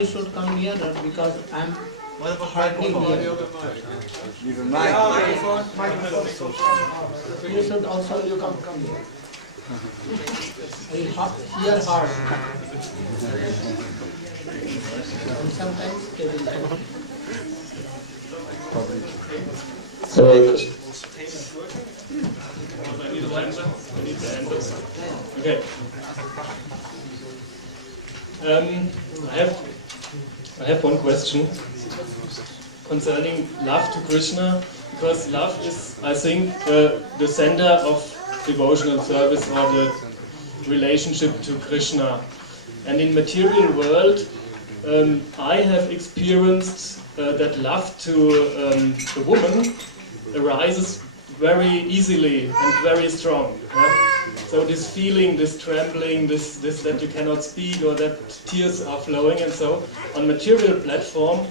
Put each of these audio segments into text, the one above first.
You should come nearer because I'm hardly here. You should also come here. Hear hard. And sometimes they will come. Okay. I have one question concerning love to Krishna, because love is, I think, the center of devotional service or the relationship to Krishna. And in material world, I have experienced that love to a woman arises very easily and very strong. Yeah? So this feeling, this trembling, this that you cannot speak or that tears are flowing, and so on material platform,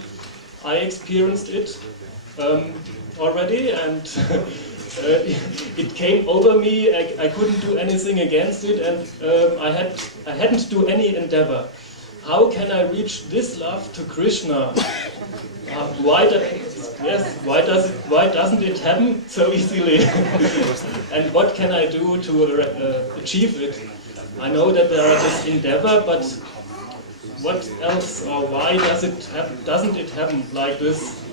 I experienced it already, and it came over me. I couldn't do anything against it, and I hadn't do any endeavor. How can I reach this love to Krishna? Why doesn't it happen so easily? And what can I do to achieve it? I know that there are this endeavor, but what else, or why doesn't it happen like this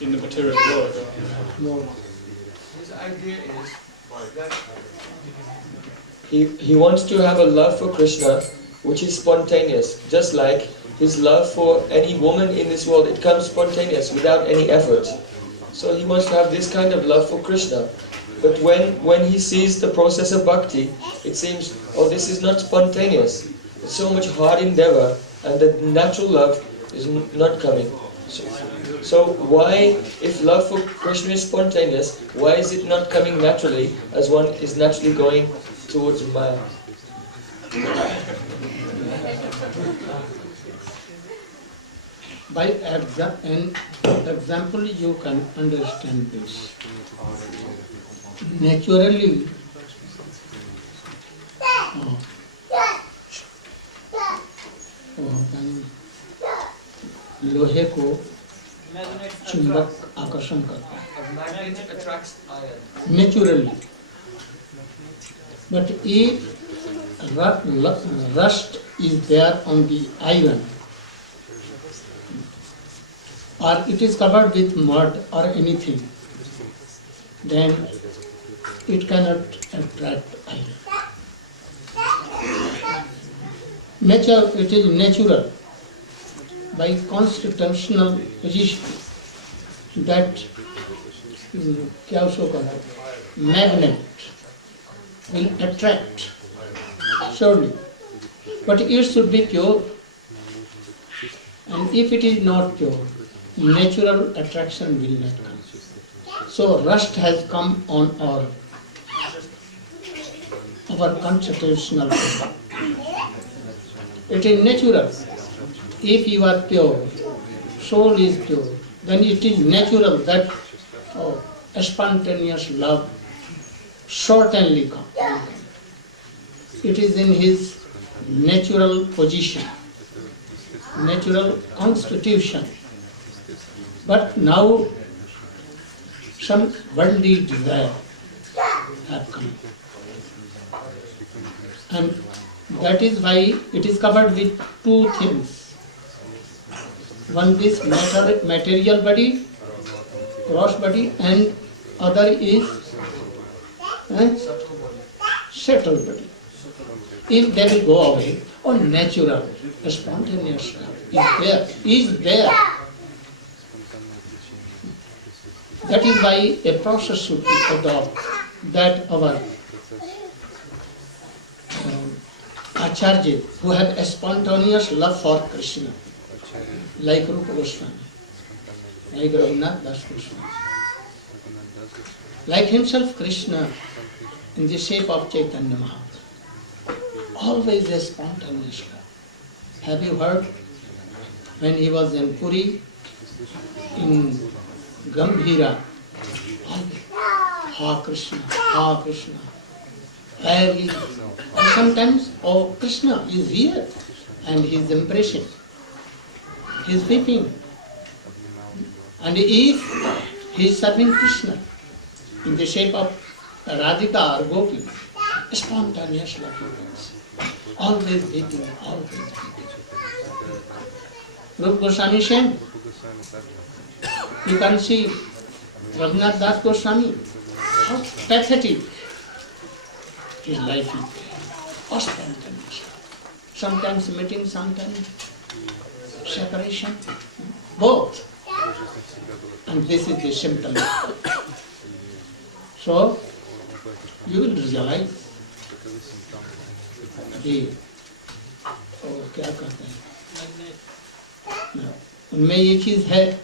in the material world? No. His idea is that he wants to have a love for Krishna which is spontaneous, just like his love for any woman in this world. It comes spontaneous, without any effort. So he wants to have this kind of love for Krishna. But when he sees the process of bhakti, it seems, oh, this is not spontaneous. It's so much hard endeavor, and the natural love is not coming. So why, if love for Krishna is spontaneous, why is it not coming naturally, as one is naturally going towards Maya? By an example, you can understand this. Naturally, लोहे को चुंबक आकर्षण करता है magnet attracts iron. naturally. But if rust is there on the iron, or it is covered with mud or anything, then it cannot attract iron. Nature, it is natural, by constitutional position, that क्या उसको कहना magnet will attract surely, but it should be pure, and if it is not pure, natural attraction will not come. So rust has come on our constitutional position. It is natural. If you are pure, soul is pure, then it is natural that a spontaneous love certainly comes. It is in his natural position, natural constitution. But now some worldly desire have come. And that is why it is covered with two things. One is material body, gross body, and other is subtle body. If they will go away, or natural, spontaneous love is there. That is why a process should be adopted, that our Acharya, who had a spontaneous love for Krishna, like Rupa Goswami, like Raghunath Das Goswami, like himself Krishna in the shape of Chaitanya Mahaprabhu, always a spontaneous love. Have you heard when he was in Puri, in Gambhira, Ha Krishna, Ha Krishna, and sometimes, oh, Krishna is here, and his impression. he is weeping. And if he is serving Krishna in the shape of Radhika or Gopi, spontaneous love happens. Always weeping, always weeping. Rupa Goswami same. You can see Raghunath Das Goswami, how pathetic his life is. Spontaneous. Sometimes meeting, sometimes separation. Both. And this is the symptom. So, you will realize क्या कहते हैं उनमें ये चीज है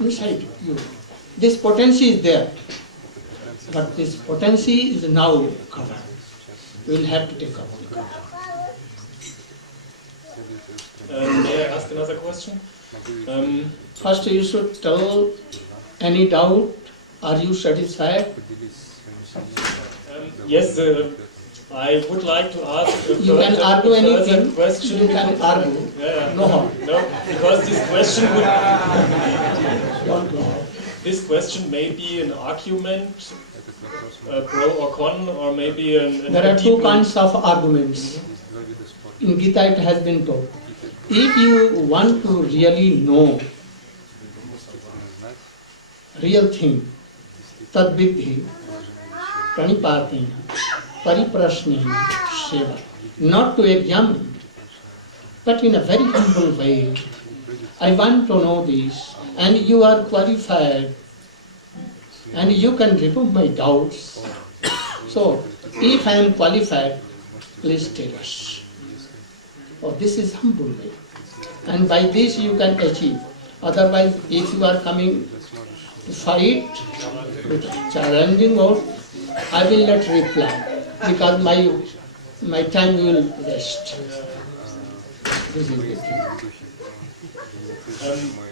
inside you. This potency is there, but this potency is now covered. You will have to take up the cover. May I ask another question? First, you should tell any doubt. Are you satisfied? Yes, I would like to ask a You can argue anything. question. You can argue. Yeah. No harm. No, because this question would. Don't go. This question may be an argument, pro or con, or maybe an There are two deep- kinds of arguments. In Gita it has been told. If you want to really know real thing, tad vidhi pranipatena pariprasnena seva. Not to examine, but in a very humble way. I want to know this, and you are qualified, and you can remove my doubts. So, if I am qualified, please tell us. Oh, this is humble way. And by this you can achieve. Otherwise, if you are coming to fight with challenging out, I will not reply, because my time will waste. This is the thing.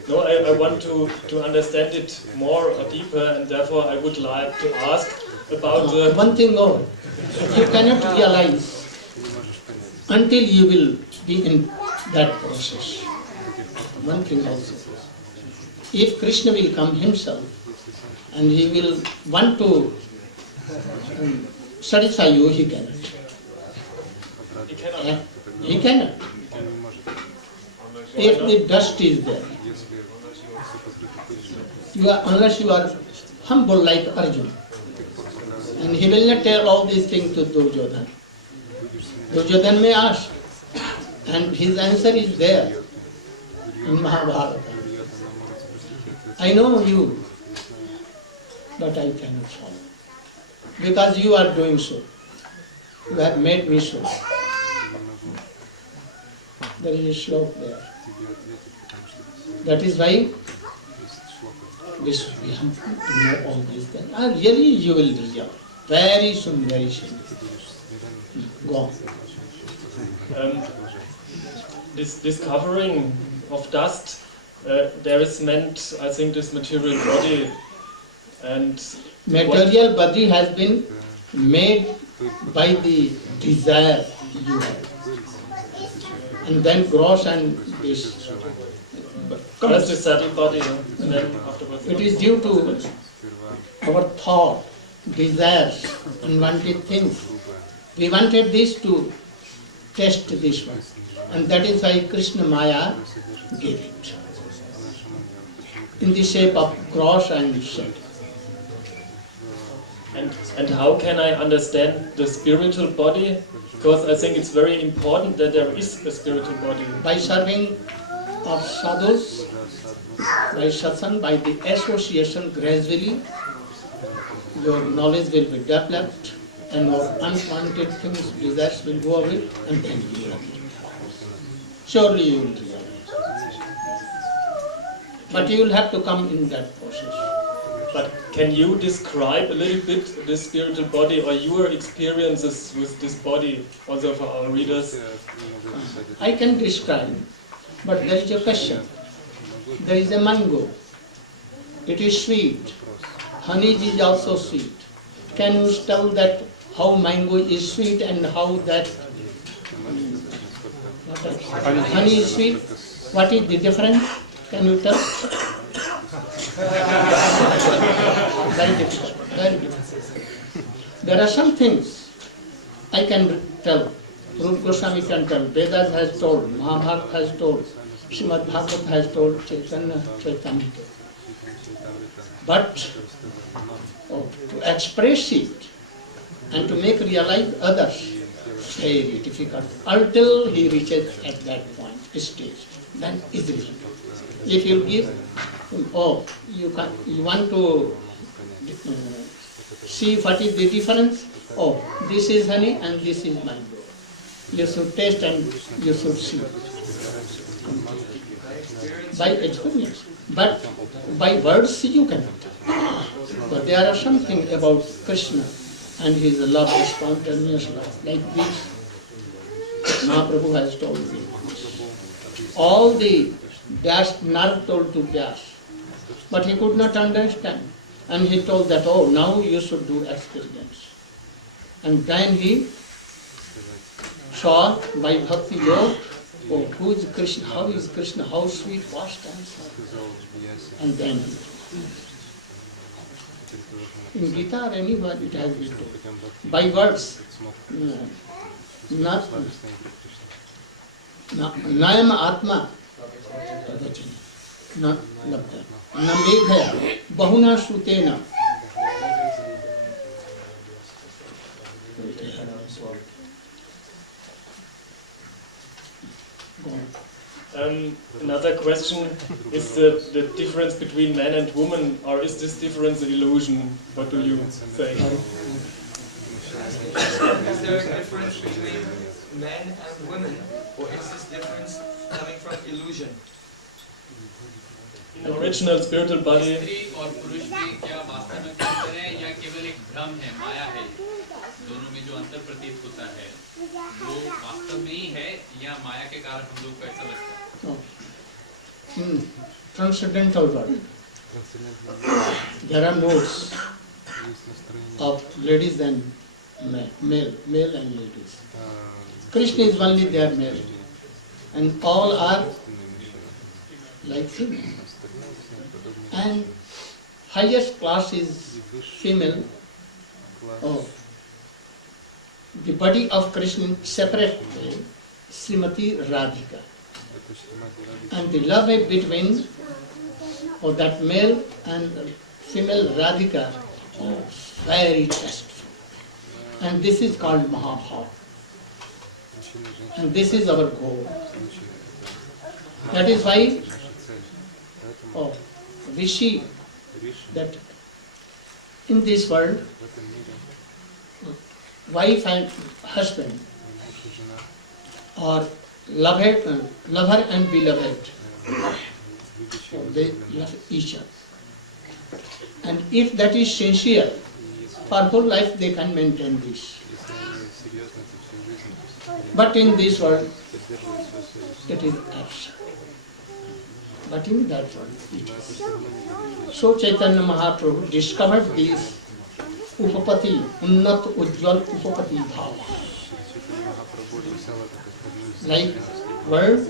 No, I want to understand it more or deeper, and therefore I would like to ask about the. One thing more, you cannot realize until you will be in that process. One thing also, if Krishna will come himself and he will want to satisfy you, he cannot. He cannot. He cannot. If the dust is there, unless you are humble like Arjuna, and he will not tell all these things to Duryodhana. Duryodhana may ask, and his answer is there in Mahabharata. I know you, but I cannot follow. Because you are doing so. You have made me so. There is a slope there. That is why this we have to know all these things. And really you will realize. Very soon, very soon. Go on. This covering of dust, there is meant, I think, this material body, and Material body has been made by the desire you have. And then gross and this. first the subtle body, and then afterwards. It is due to our thought, desires, unwanted things. We wanted this to test this one. And that is why Krishna Maya gave it. In the shape of cross and shield. And how can I understand the spiritual body? Because I think it's very important that there is a spiritual body. By serving of sadhus, by satsang, by the association, gradually your knowledge will be developed and your unwanted things, desires will go away, and then you will realize. Surely you will realize. But you will have to come in that process. But can you describe a little bit the spiritual body or your experiences with this body, also for our readers? I can describe, but there is a question. There is a mango. It is sweet. Honey is also sweet. Can you tell that how mango is sweet and how that... What? Honey is sweet. What is the difference? Can you tell? Very difficult. Very difficult. There are some things I can tell. Rupa Goswami can tell. Vedas has told. Mahabharata has told. Srimad Bhagavad has told. Chaitanya told. But to express it and to make realize others, very difficult. Until he reaches at that point, stage, then easily. If you give, you want to see what is the difference? Oh, this is honey and this is mango. You should taste and you should see. By experience. But by words you cannot. But there are something about Krishna and his love, spontaneous love, like this. Mahaprabhu has told me. All the Narad told to Vyas, but he could not understand. And he told that, oh, now you should do experience. And then he saw by Bhakti Yoga, oh, who is Krishna, how sweet, vast and soft. And then he in Gita or anywhere it has been told. By words. Nayam Atma na meghaya bahuna sutena. Another question is the difference between man and woman, or is this difference an illusion? What do you say? Is there a difference between men and women, or is this difference coming from illusion? In original spiritual body. स्त्री और पुरुष में क्या वास्तव में अंतर है या केवल एक भ्रम है, माया है? दोनों में जो अंतर प्रतीत होता है वो वास्तव में ही है या माया के कारण हम लोग को ऐसा लगता है? Transcendental world. There are modes of ladies and male and ladies. Krishna is only their male, and all are like female. And highest class is female. Oh, the body of Krishna separately, Srimati Radhika. And the love between that male and female Radhika, very tasteful. And this is called Mahabharata. And this is our goal. That is why we see that in this world, wife and husband are lover and beloved. They love each other. And if that is sincere, for whole life they can maintain this. But in this world, it is absent. But in that world, it is. So Chaitanya Mahaprabhu discovered this Upapati, Unnat Ujjwal Upapati Bhava. Like word,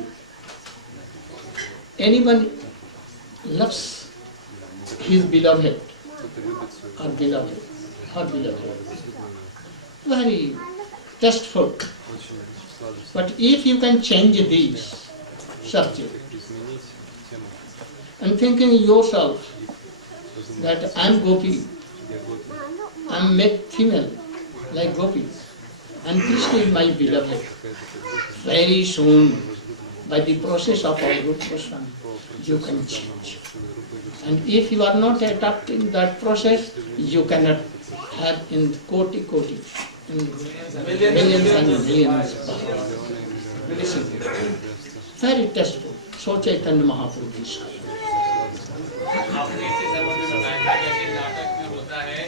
anyone loves his beloved or beloved, her beloved. Very tasteful. But if you can change this subject and thinking yourself that I am Gopi, I am made female like gopis, and Krishna is my beloved, very soon by the process of our Rupa Goswami, you can change. And if you are not adopting that process, you cannot have in koti, in millions and millions. Listen, very tasteful. So Chaitanya Mahaprabhu is. आपने इसे समझ में बताया था जैसे नाटक में होता है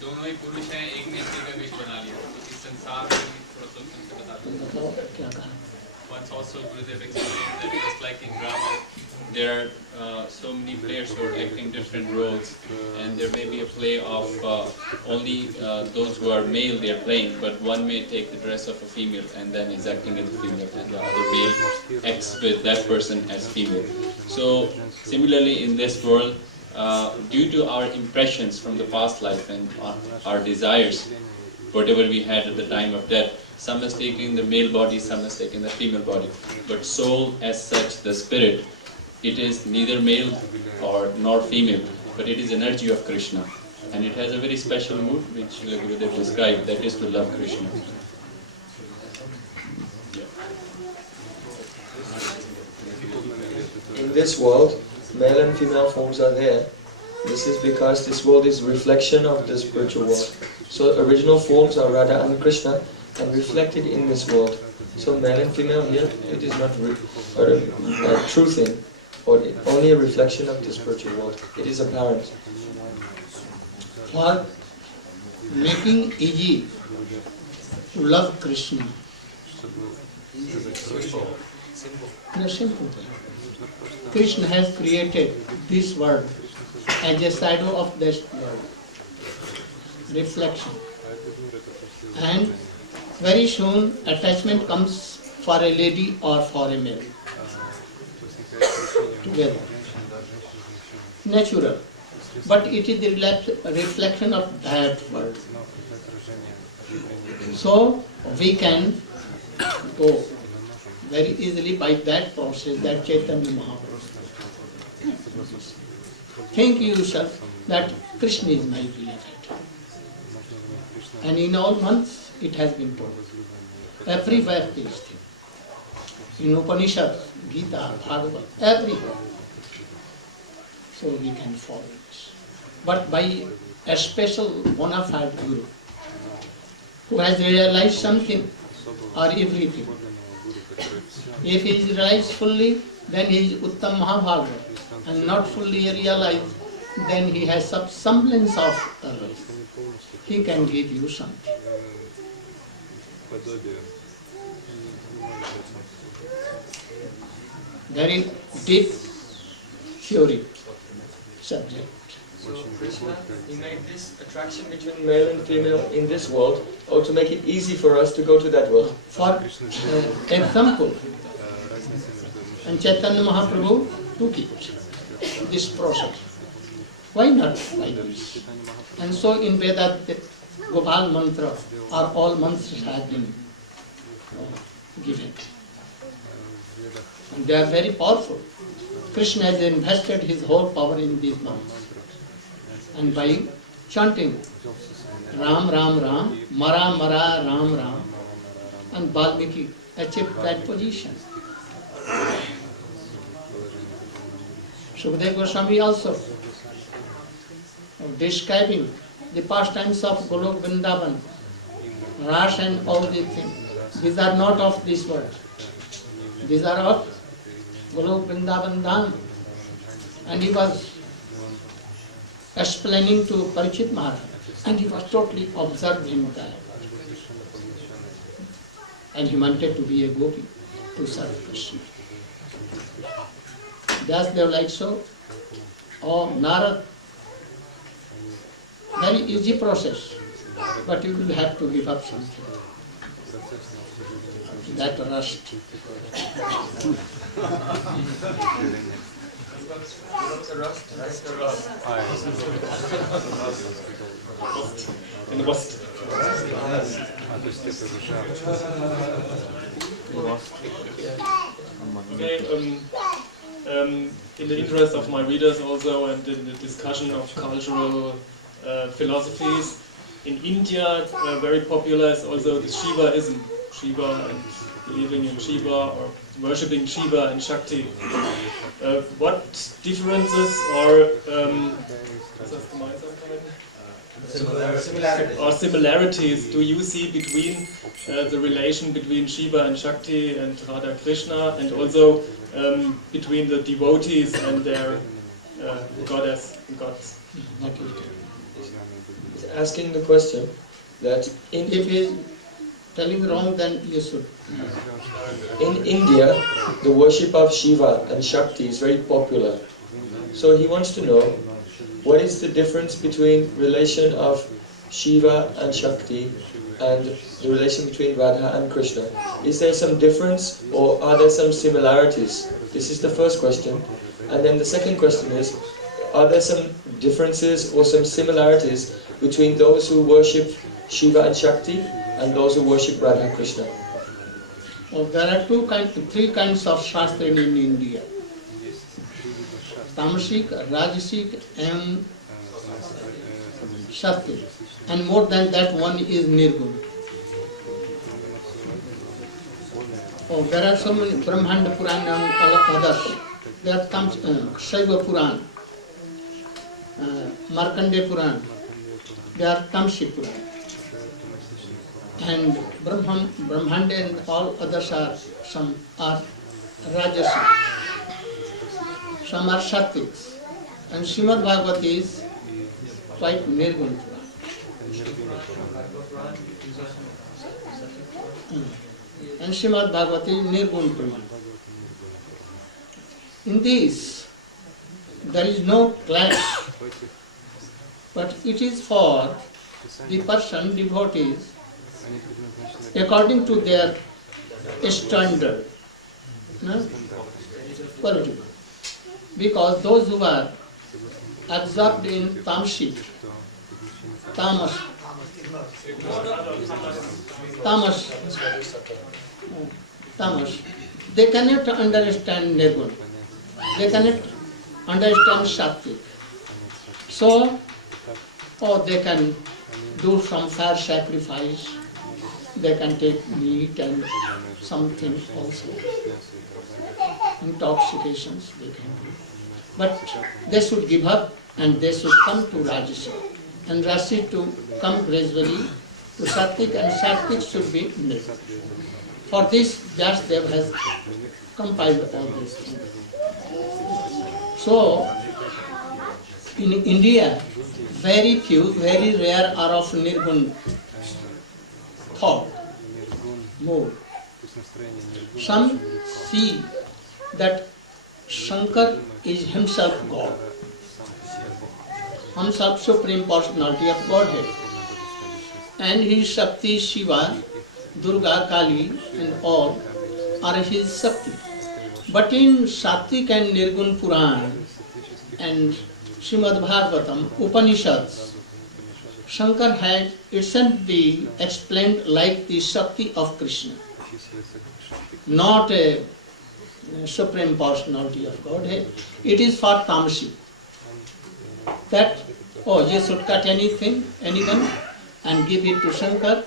दोनों ही पुरुष हैं एक ने स्त्री का वेश बना लिया इस संसार में थोड़ा सा बता दो क्या कहा once also Gurudev explained that just like in drama, there are so many players who are acting different roles, and there may be a play of only those who are male they are playing, but one may take the dress of a female and then is acting as a female, and the other male acts with that person as female. So similarly in this world, due to our impressions from the past life and our desires, whatever we had at the time of death, some has taken the male body, some has taken the female body. But soul as such, the spirit, it is neither male or nor female, but it is energy of Krishna. And it has a very special mood which Gurudev described, that is to love Krishna. In this world, male and female forms are there. This is because this world is reflection of the spiritual world. So original forms are Radha and Krishna and reflected in this world. So male and female here, it is not a true thing, or only a reflection of the spiritual world. It is apparent. For making easy to love Krishna, in a simple way, Krishna has created this world as a shadow of this world, reflection. And very soon attachment comes for a lady or for a male, together. Natural. But it is the reflection of that world. So we can go very easily by that process, that Chaitanya Mahaprabhu. Think yourself that Krishna is my beloved. And in all months it has been told. Everywhere this thing. In Upanishad, Gita, Bhagavad, everywhere. So we can follow this. But by a special bona fide Guru, who has realized something or everything. If he is realized fully, then he is Uttam Mahabhaga. And not fully realized, then he has some semblance of others. He can give you something. Very deep theory subject. So Krishna, he made this attraction between male and female in this world, or to make it easy for us to go to that world. For example, and Chaitanya Mahaprabhu took it, this process. Why not like this? And so in Veda, the Gopal mantra or all mantras have been given. And they are very powerful. Krishna has invested his whole power in these mantras. And by chanting Ram Ram Ram, Mara Mara Ram Ram, and Valmiki achieved that position. Sukadeva Goswami also describing the pastimes of Golok Vrindavan, Ras and all these things. These are not of this world. These are of Golok Vrindavan Dham. And he was explaining to Parikshit Maharaj, and he was totally absorbed in that. And he wanted to be a gopi, to serve Krishna. Does they like so? Oh, Narad, very easy process, but you will have to give up something. That rust. In the West. Okay, in the interest of my readers also, and in the discussion of cultural philosophies, in India very popular is also the Shivaism. Shiva and believing in Shiva or worshipping Shiva and Shakti. What differences or similarities do you see between the relation between Shiva and Shakti and Radha Krishna, and also between the devotees and their goddess and gods? He's asking the question that If he is telling wrong, then you should. In India, the worship of Shiva and Shakti is very popular. So he wants to know, what is the difference between relation of Shiva and Shakti and the relation between Radha and Krishna? Is there some difference or are there some similarities? This is the first question. And then the second question is, are there some differences or some similarities between those who worship Shiva and Shakti and those who worship Radha and Krishna? Well, there are three kinds of Shastra in India. Tamasic, Rajasic and Sattvic. And more than that, one is Nirgun. Oh, there are so many Brahmanda Purana and others. There are Shaiva Purana, Markandeya Purana. They are Tamasic Purana. And Brahmanda and all others are, some are Rajasic, some are Sattvics. And Srimad Bhagavata is quite Nirgun Purana. And Srimad Bhagavata is Nirgun Purana. In this, there is no clash, but it is for the person, devotees, according to their standard. No? Because those who are absorbed in tamasic, tamas, they cannot understand Nirgun. They cannot understand Sattvic. So, they can do some fire sacrifice, they can take meat and something also. Intoxications they can do. But they should give up and they should come to Rajasic. And Rajasic to come gradually to Sattvic, and Sattvic should be Nirgun. For this, Vyasdev has compiled all these things. So, in India, very few, very rare are of Nirgun thought, mood. Some see that Shankar is himself God, himself Supreme Personality of Godhead, and his Shakti, Shiva, Durga, Kali and all are his Shakti. But in Sattvic and Nirgun Purana and Srimad Bhagavatam, Upanishads, Shankar had itself be explained like the Shakti of Krishna, not a Supreme Personality of Godhead. It is for tamasic. That, you should cut anything, anyone, and give it to Shankar,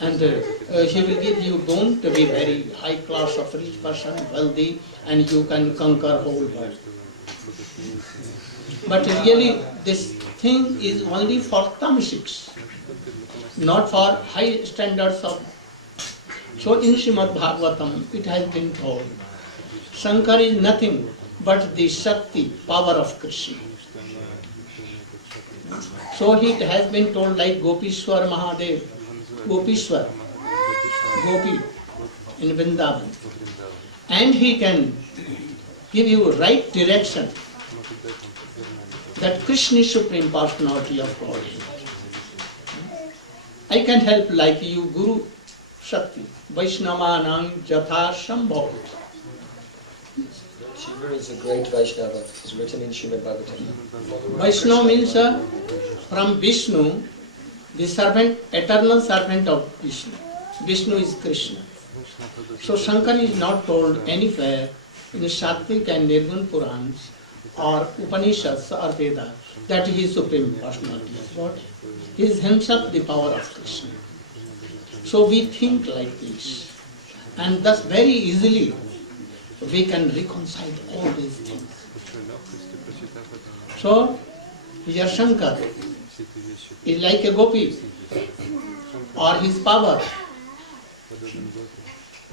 and he will give you bone to be very high class of rich person, wealthy, and you can conquer whole world. But really, this thing is only for tamasics, not for high standards of. So in Srimad Bhagavatam, it has been told, Shankar is nothing but the Shakti, power of Krishna. So it has been told like Gopishwar Mahadev, Gopishwar, Gopi in Vrindavan. And he can give you right direction that Krishna is Supreme Personality of Godhead. I can help like you, Guru Shakti, Vaishnavanam Jatha Shambhav. Shiva is a great Vaishnava. It's written in Srimad Bhagavatam. Vaishnava means from Vishnu, the servant, eternal servant of Vishnu. Vishnu is Krishna. So Shankar is not told anywhere in Sattvic and Nirgun Purans or Upanishads or Vedas that he is Supreme Personality of God. He is himself the power of Krishna. So we think like this, and thus very easily we can reconcile all these things. So here Shankar is like a gopi, or his power.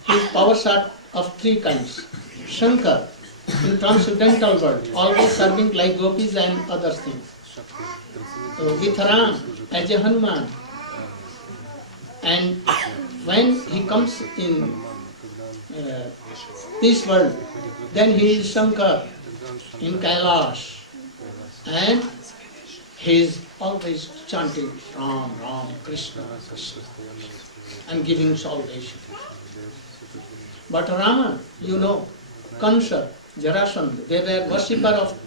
His powers are of three kinds. Shankar in transcendental world, always serving like gopis and other things. So with Ram as a Hanuman, And when he comes in this world, then he is Shankar in Kailash, and he is always chanting Ram, Ram, Krishna, Krishna, and giving salvation. But Rama, you know, Kansa, Jarasandha, they were worshipper of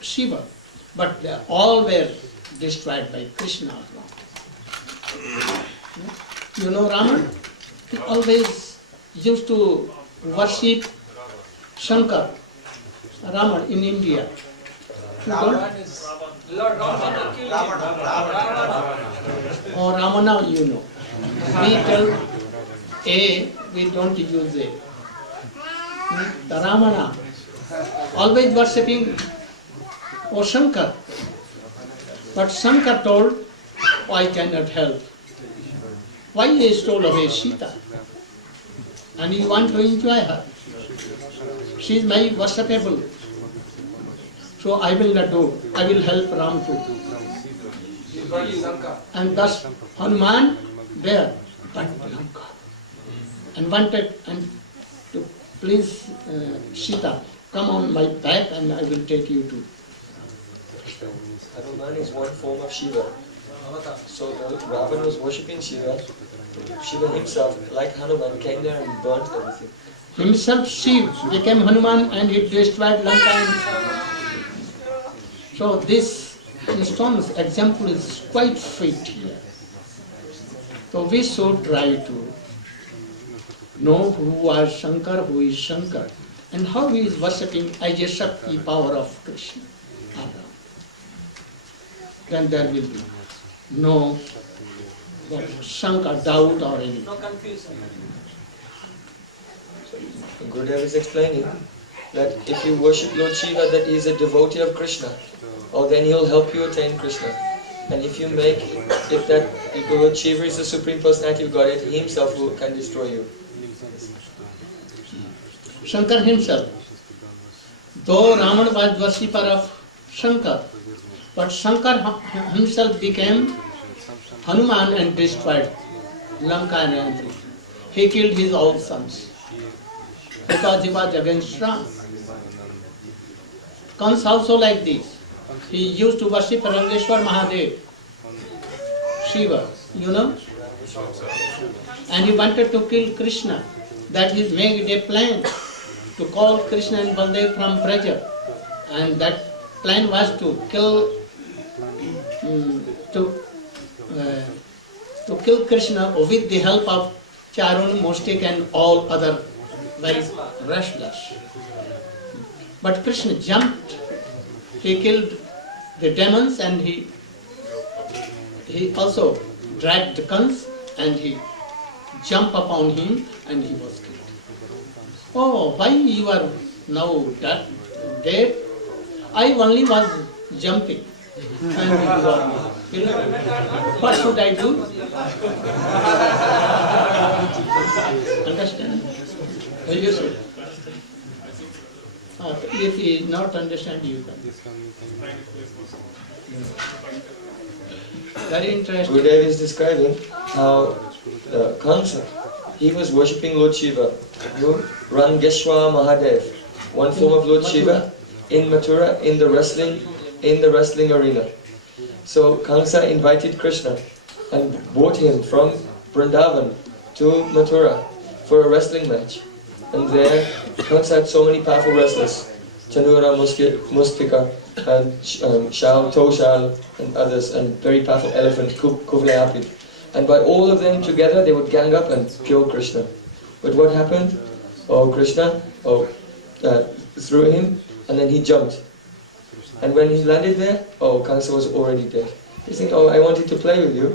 Shiva, but they all were destroyed by Krishna. You know Rama, he always used to worship Shankar, Rama in India. You don't? Or Ramana, you know. We tell A, we don't use A. The Ramana, always worshipping Shankar. But Shankar told, I cannot help. Why he stole away Sita? And you want to enjoy her. She is my worshipable. So I will not do. I will help Ram too. And thus Hanuman there burnt Lanka and wanted to please Sita, come on my back and I will take you to. Hanuman is one form of Shiva. So the Ravan was worshipping Shiva. Shiva himself, like Hanuman, came there and burnt everything. Himself Shiva became Hanuman and he destroyed Lanka. So this instance example is quite fit here. So we should try to know who was Shankar, who is Shankar, and how he is worshipping as a Shakti power of Krishna. Then there will be no Shankar doubt or anything. No confusion. Gurudev is explaining that if you worship Lord Shiva, that he is a devotee of Krishna, or then he'll help you attain Krishna. And if you make if that Lord Shiva is the Supreme Personality of Godhead, he himself can destroy you. Shankar himself, though Raman was worshipper of Shankar, but Shankar himself became Hanuman and destroyed Lanka and everything. He killed his own sons because he was against Ram. Kans also like this. He used to worship Rangeshwar Mahadev, Shiva, you know. And he wanted to kill Krishna. That he made a plan to call Krishna and Baldev from Braja. And that plan was to kill Krishna with the help of Charun, Mustik and all other very restless. But Krishna jumped. He killed the demons and he also dragged the Kans and he jumped upon him and he was killed. Oh, why you are now dead? I only was jumping and you are killed. What should I do? Understand? You should. If he not understand, you can. Very interesting. Gurudev is describing how Kamsa, he was worshipping Lord Shiva, Rangeshwar Mahadev, one form of Lord Shiva, in Mathura, in the wrestling arena. So Kamsa invited Krishna and brought him from Vrindavan to Mathura for a wrestling match. And there, Kamsa had so many powerful wrestlers, Chanura, Mustika, and Shal, Toshal, and others, and very powerful elephant, Kuvlayapid. And by all of them together, they would gang up and kill Krishna. But what happened? Krishna threw him, and then he jumped. And when he landed there, Kamsa was already dead. He said, I wanted to play with you.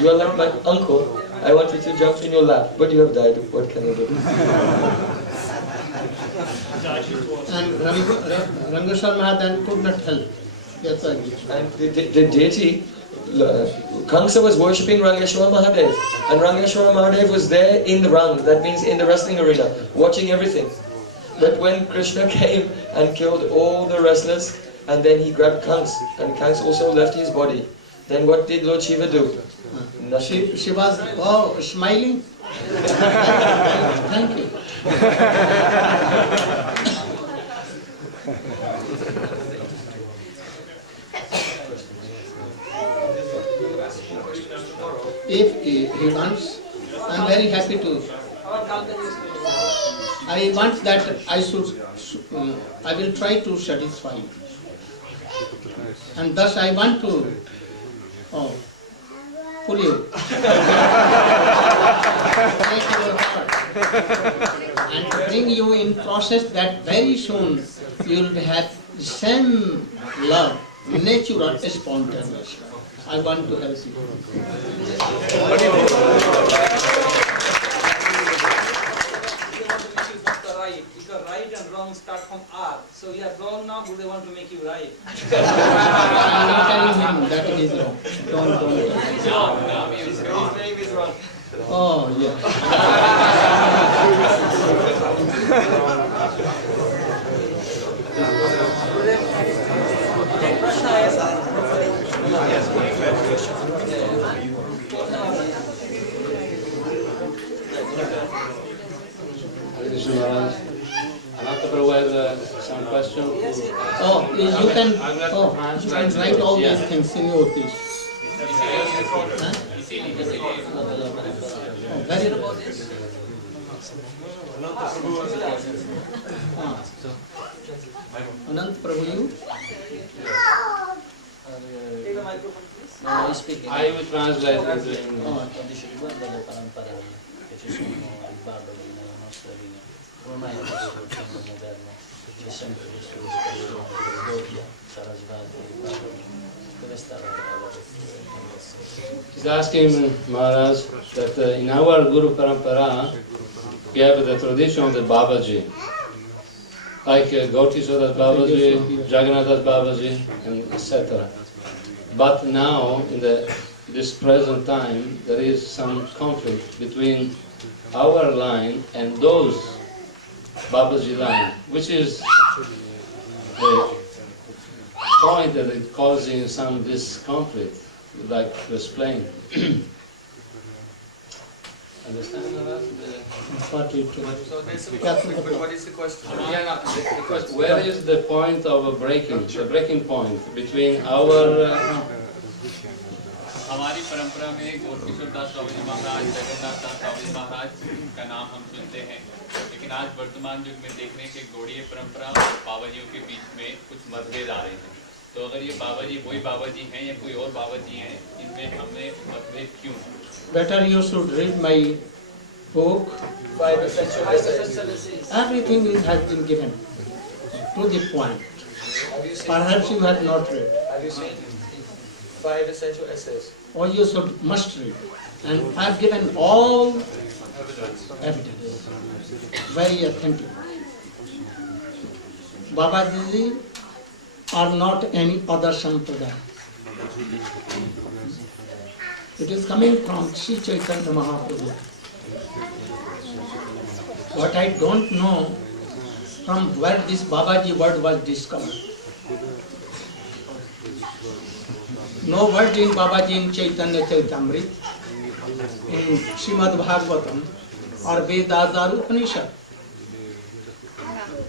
You are like my uncle. I wanted to jump in your lap, but you have died. What can I do? And Rangeshwar Mahadev could not help. That's why. And the deity, Kamsa was worshipping Rangeshwar Mahadev. And Rangeshwar Mahadev was there in the rang, that means in the wrestling arena, watching everything. But when Krishna came and killed all the wrestlers, and then he grabbed Kans, and Kans also left his body. Then what did Lord Shiva do? Nothing. She was, oh, smiling. Thank you. If he wants, I'm very happy to. I want that I will try to satisfy you. And thus I want to pull you. Take your heart. And to bring you in process that very soon you will have the same love, natural, spontaneous. I want to help you. If you are right and wrong start from R. So you are wrong now, but they want to make you right. I'm not telling him that he is wrong. Don't. His name is wrong. Oh, yeah. Maharaj, Ananta Prabhu has some question. Oh, you can write all these things in your piece. Huh? Oh, very good. Anant Prabhu, you? Take the microphone, please. I will translate it in ormai adesso il tempo moderno c'è sempre questo doppia, Sarasvati, dove sta la He's asking Maharaj that in our Guru Parampara we have the tradition of the Babaji, like Gautama Das Babaji, Jagannath Das Babaji, and etc. But now, in this present time, there is some conflict between our line and those Babaji line, which is the point that is causing some of this conflict, like to explain. Understand that? So that's a conflict, but what is the question? Where is the point of breaking, the breaking point between our हमारी परंपरा में गौरकिशोर दास स्वामी जी महाराज, जगन्नाथ दास स्वामी जी महाराज का नाम हम सुनते हैं, लेकिन आज वर्तमान युग में देख रहे हैं कि गौड़ीय परंपरा और बाबाजियों के बीच में कुछ मतभेद आ रहे हैं। तो अगर ये बाबाजी वही बाबाजी हैं या कोई और बाबाजी हैं, इनमें हमें मतभेद क्यों? Better you should read my book. 5 essential essays. Everything has been given to the point. Perhaps you have not read. Have you seen 5 essential essays? Or you must read. And I have given all evidence. Very authentic. Babaji are not any other sampradaya. It is coming from Sri Chaitanya Mahaprabhu. What I don't know from where this Babaji word was discovered. No word in Babaji in Chaitanya Charitamrita, in Srimad Bhagavatam or Vedas or Upanishad.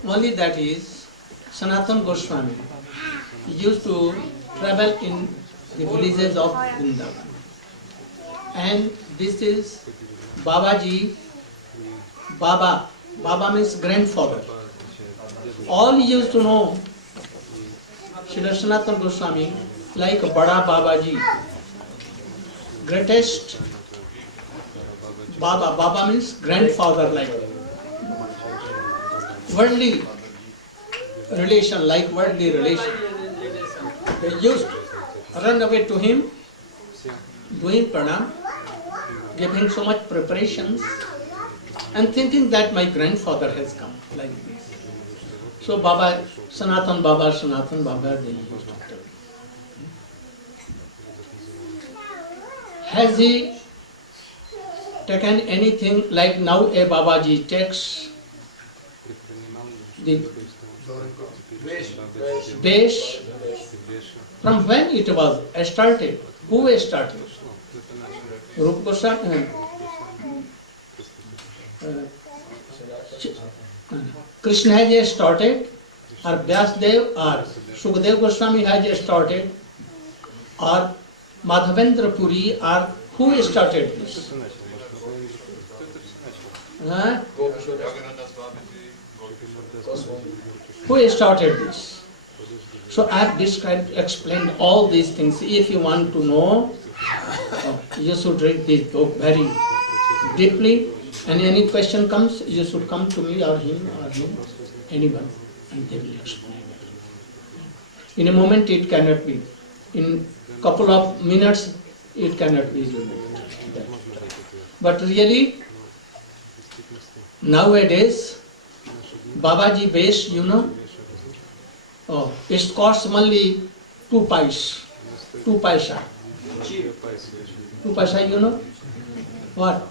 Only that is Sanatana Goswami used to travel in the villages of Vrindavan. And this is Babaji, Baba means grandfather. All used to know Srila Sanatana Goswami like Bada Babaji, greatest Baba. Baba means grandfather like. Worldly relation, like worldly relation. They used to run away to him, doing pranam, giving so much preparations, and thinking that my grandfather has come, like this. So Baba, Sanatan Baba, they used to tell. Has he taken anything like now a Babaji takes the Desh? From when it was started? Who started? Rupa Goswami. Krishna has started, or Vyasdev or Sukadev Goswami has started, or Madhavendra Puri, or who started this? Huh? Who started this? So I have explained all these things. If you want to know, you should read this book very deeply. And any question comes, you should come to me or him, anyone, and they will explain. In a moment it cannot be. In couple of minutes it cannot be removed. But really, nowadays, Babaji base, you know, it costs only 2 paisa. 2 paisa. 2 paisa, you know? What?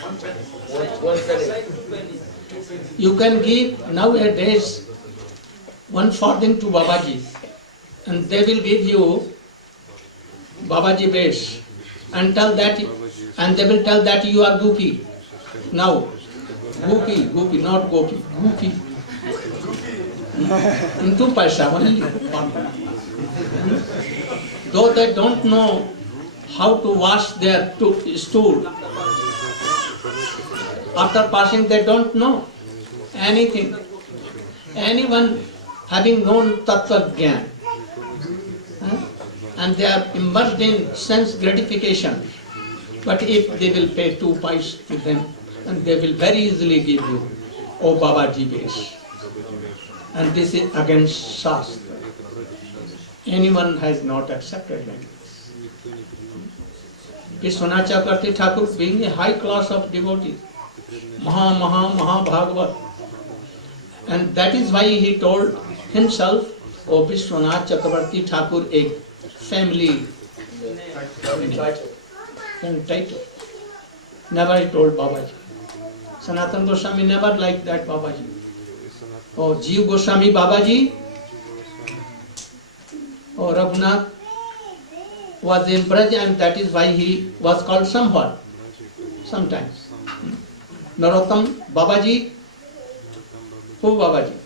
1 penny. You can give nowadays 1 farthing to Babaji, and they will give you Babaji base, and tell that, and they will tell that you are gopi. Now, gopi, not gopi, gopi. In 2 paisa only. Though they don't know how to wash their stool, after passing they don't know anything. Anyone having known Tattva Gyan, and they are immersed in sense gratification, but if they will pay 2 paisa to them, and they will very easily give you, oh Babaji base. And this is against Shastra. Anyone has not accepted like this. Vishwanath Chakravarti Thakur, being a high class of devotee, Maha Bhagavat, and that is why he told himself, oh Vishwanath Chakravarti Thakur, a family title. Never he told Babaji. Sanatana Goswami never liked that Babaji. Oh, Jeev Goswami Babaji, oh Raghunath was in Braj, and that is why he was called somewhat, sometimes. Narottam Babaji, who Babaji?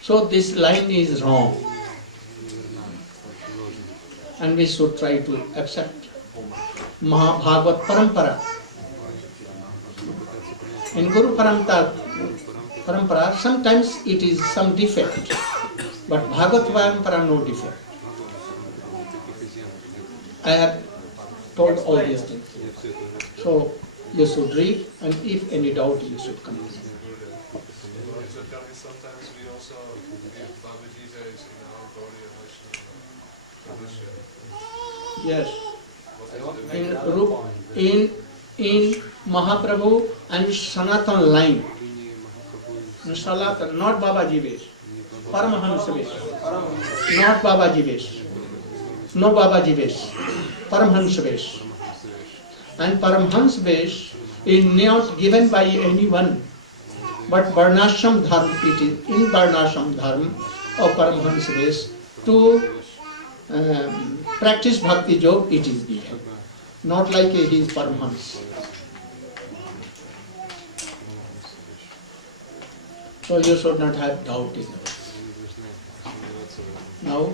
So this line is wrong, and we should try to accept Bhagavad Parampara. In Guru Parampara, sometimes it is some defect, but Bhagavad Parampara no defect. I have told all these things. So you should read, and if any doubt, you should come. Sometimes we also give Babaji days in our Gaudiya Vaishnava tradition. Yes. In Mahaprabhu and Sanatan line. Not Babaji base. Paramahansa base. Not Babaji base. No Babaji base. Paramahansa base. And Paramahansa base is not given by anyone, but Varnashram Dharma, it is in Varnashram Dharma of Paramahansa base to practice Bhakti Jog, it is given. Not like he is Paramahansa. So you should not have doubt in it. Now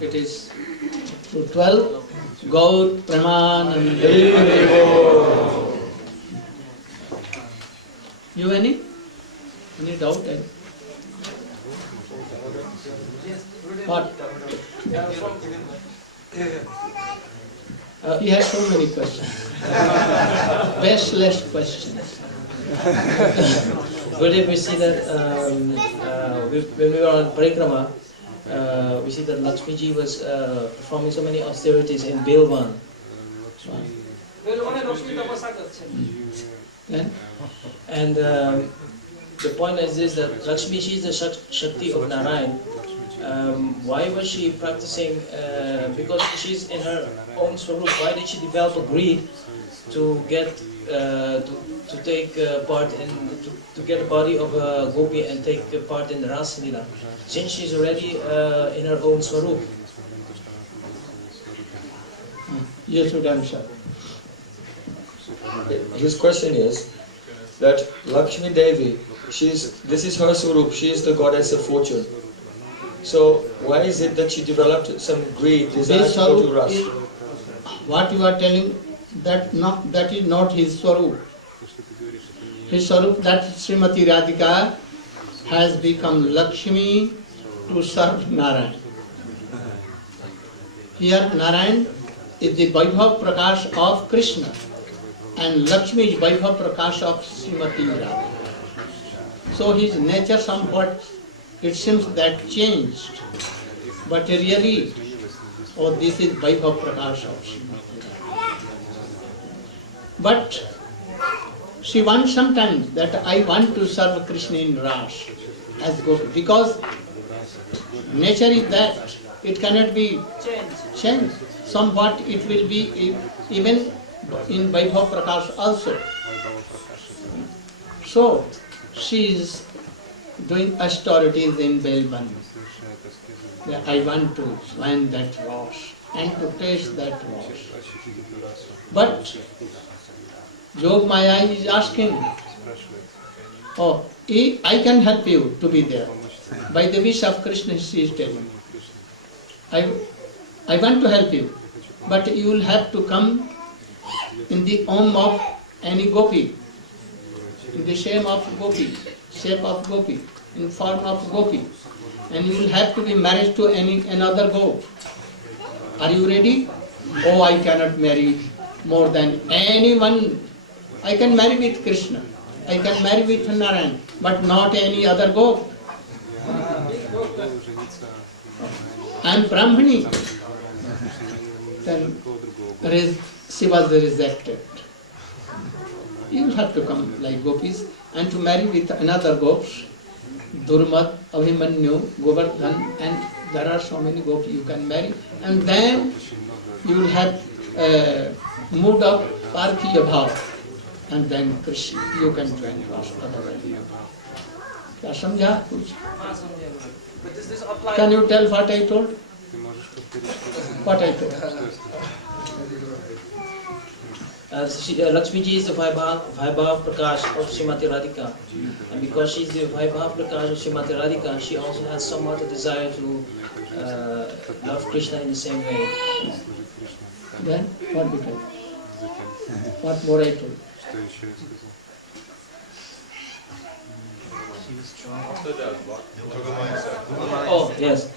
it is to 12. Gaur Pramanande. You any doubt? What? He has so many questions. Baseless questions. But if we see that when we were on Parikrama, we see that Lakshmiji was performing so many austerities in Belvan. And the point is this, that Lakshmi, she is the Shakti of Narayan. Why was she practicing? Because she's in her own swarup. Why did she develop a greed to get to take part in to get the body of a gopi and take part in the Rasa Lila, since she's already in her own swarup? You should answer. His question is that Lakshmi Devi, this is her Swarup, she is the goddess of fortune. So why is it that she developed some greed, desire to go to Ras? What you are telling, that is not his Swarup. His Swarup, that Srimati Radhika has become Lakshmi to serve Narayan. Here Narayan is the Vaibhav Prakash of Krishna and Lakshmi is Vaibhav Prakash of Srimati Radhika. So his nature somewhat, it seems that changed. But really, this is Vaibhav Prakash of Srimati Radhika. But she wants sometimes that I want to serve Krishna in Ras as Gopi, because nature is that, it cannot be changed. Somewhat it will be even in Vaibhav Prakash also. So she is doing austerities in Belban. I want to find that Ras and to taste that Ras. But Jog Maya is asking, I can help you to be there. By the wish of Krishna, she is telling. I want to help you, but you will have to come in the form of any gopi, in the shape of gopi, in form of gopi, and you will have to be married to another gop. Are you ready? Oh, I cannot marry more than anyone. I can marry with Krishna, I can marry with Narayan, but not any other gop. I am Brahmani. Then she was rejected. You will have to come like gopis and to marry with another gops, Durmat, Abhimanyu, Govardhan, and there are so many gopis you can marry, and then you will have mood of Parkiya Bhav, and then Krishna, you can join Ras. Kya samjha kuch? Can you tell what I told? What I told? Lakshmi ji is the Vaibhav Prakash of Srimati Radhika, and because she is the Vaibhav Prakash of Srimati Radhika, she also has somewhat a desire to love Krishna in the same way. Then what became? What more I told? Oh yes,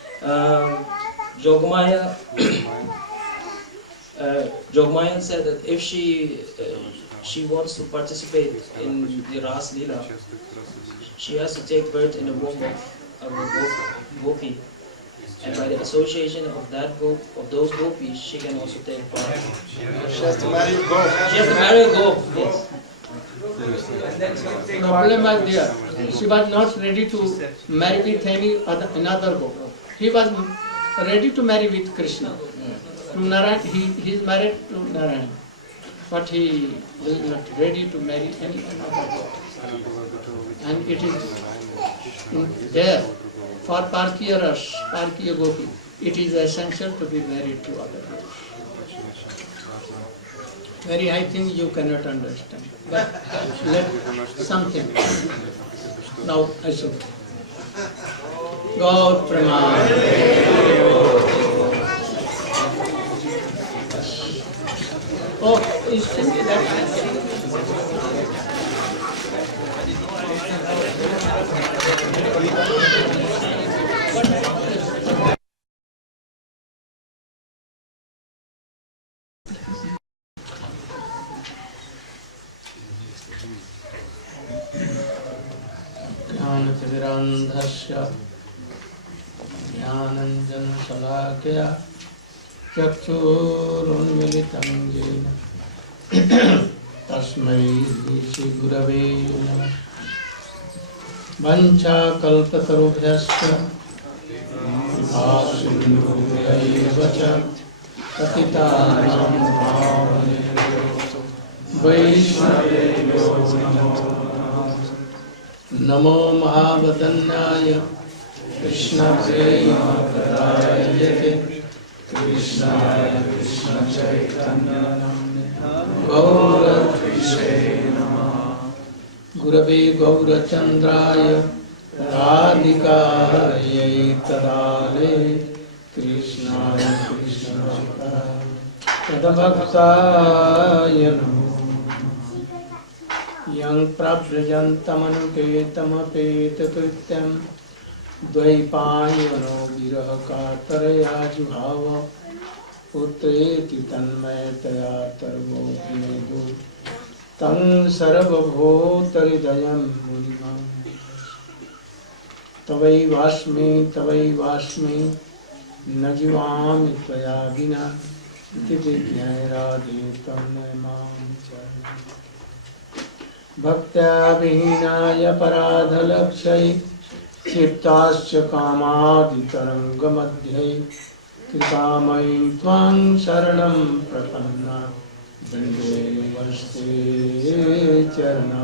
Jogmayan said that if she wants to participate in the Ras Leela, she has to take birth in the womb of a gopi, and by the association of those gopis, she can also take part. She has to marry a gopi. She has to marry a gopi. Yes. Problem was there. She was not ready to marry with another gopi. He was ready to marry with Krishna. To Narayan, he is married to Narayan, but he is not ready to marry any other gopi. And it is there for Parkiya Ras, Parkiya Gopi, it is essential to be married to other gopis. Very high thing you cannot understand, but let something. Now I should. God Praman. Oh, is simply that. Jnanatimirandhasya Jnananjana Salakya Chakshurunmilitam Jena Tasmai Shri Gurave Namah Vancha Kalpatarubhyasya Sindhubhyaivacha Patitanam Bhavanebhyo Vaishnavebhyo Namo Mahavadanyaya Krishna Prema Pradayate Krishnaya Krishna Chaitanya Namne Gaura Krishna Namaha Gurave Gaura Chandraya Radhikaya Tadale Krishnaya Krishna Tadabhaktaya Namo Yang Prabrajantamanuketamapetakrityam Dvaipayano Viraha Kataraya Juhava Putreti Tanmayataya Tarvo Vinedu Tang Sarvabhotaridayam Munimam Tavai Vasmi Najivami Tvaya Vina Titi Radhe Tamnayam Bhaktya Vihinaya Paradhalakshay Chiptasya Kamadi Tarangamadhyay Kripamayim Tvang Saranam Prapanna Vande Vaste Charana.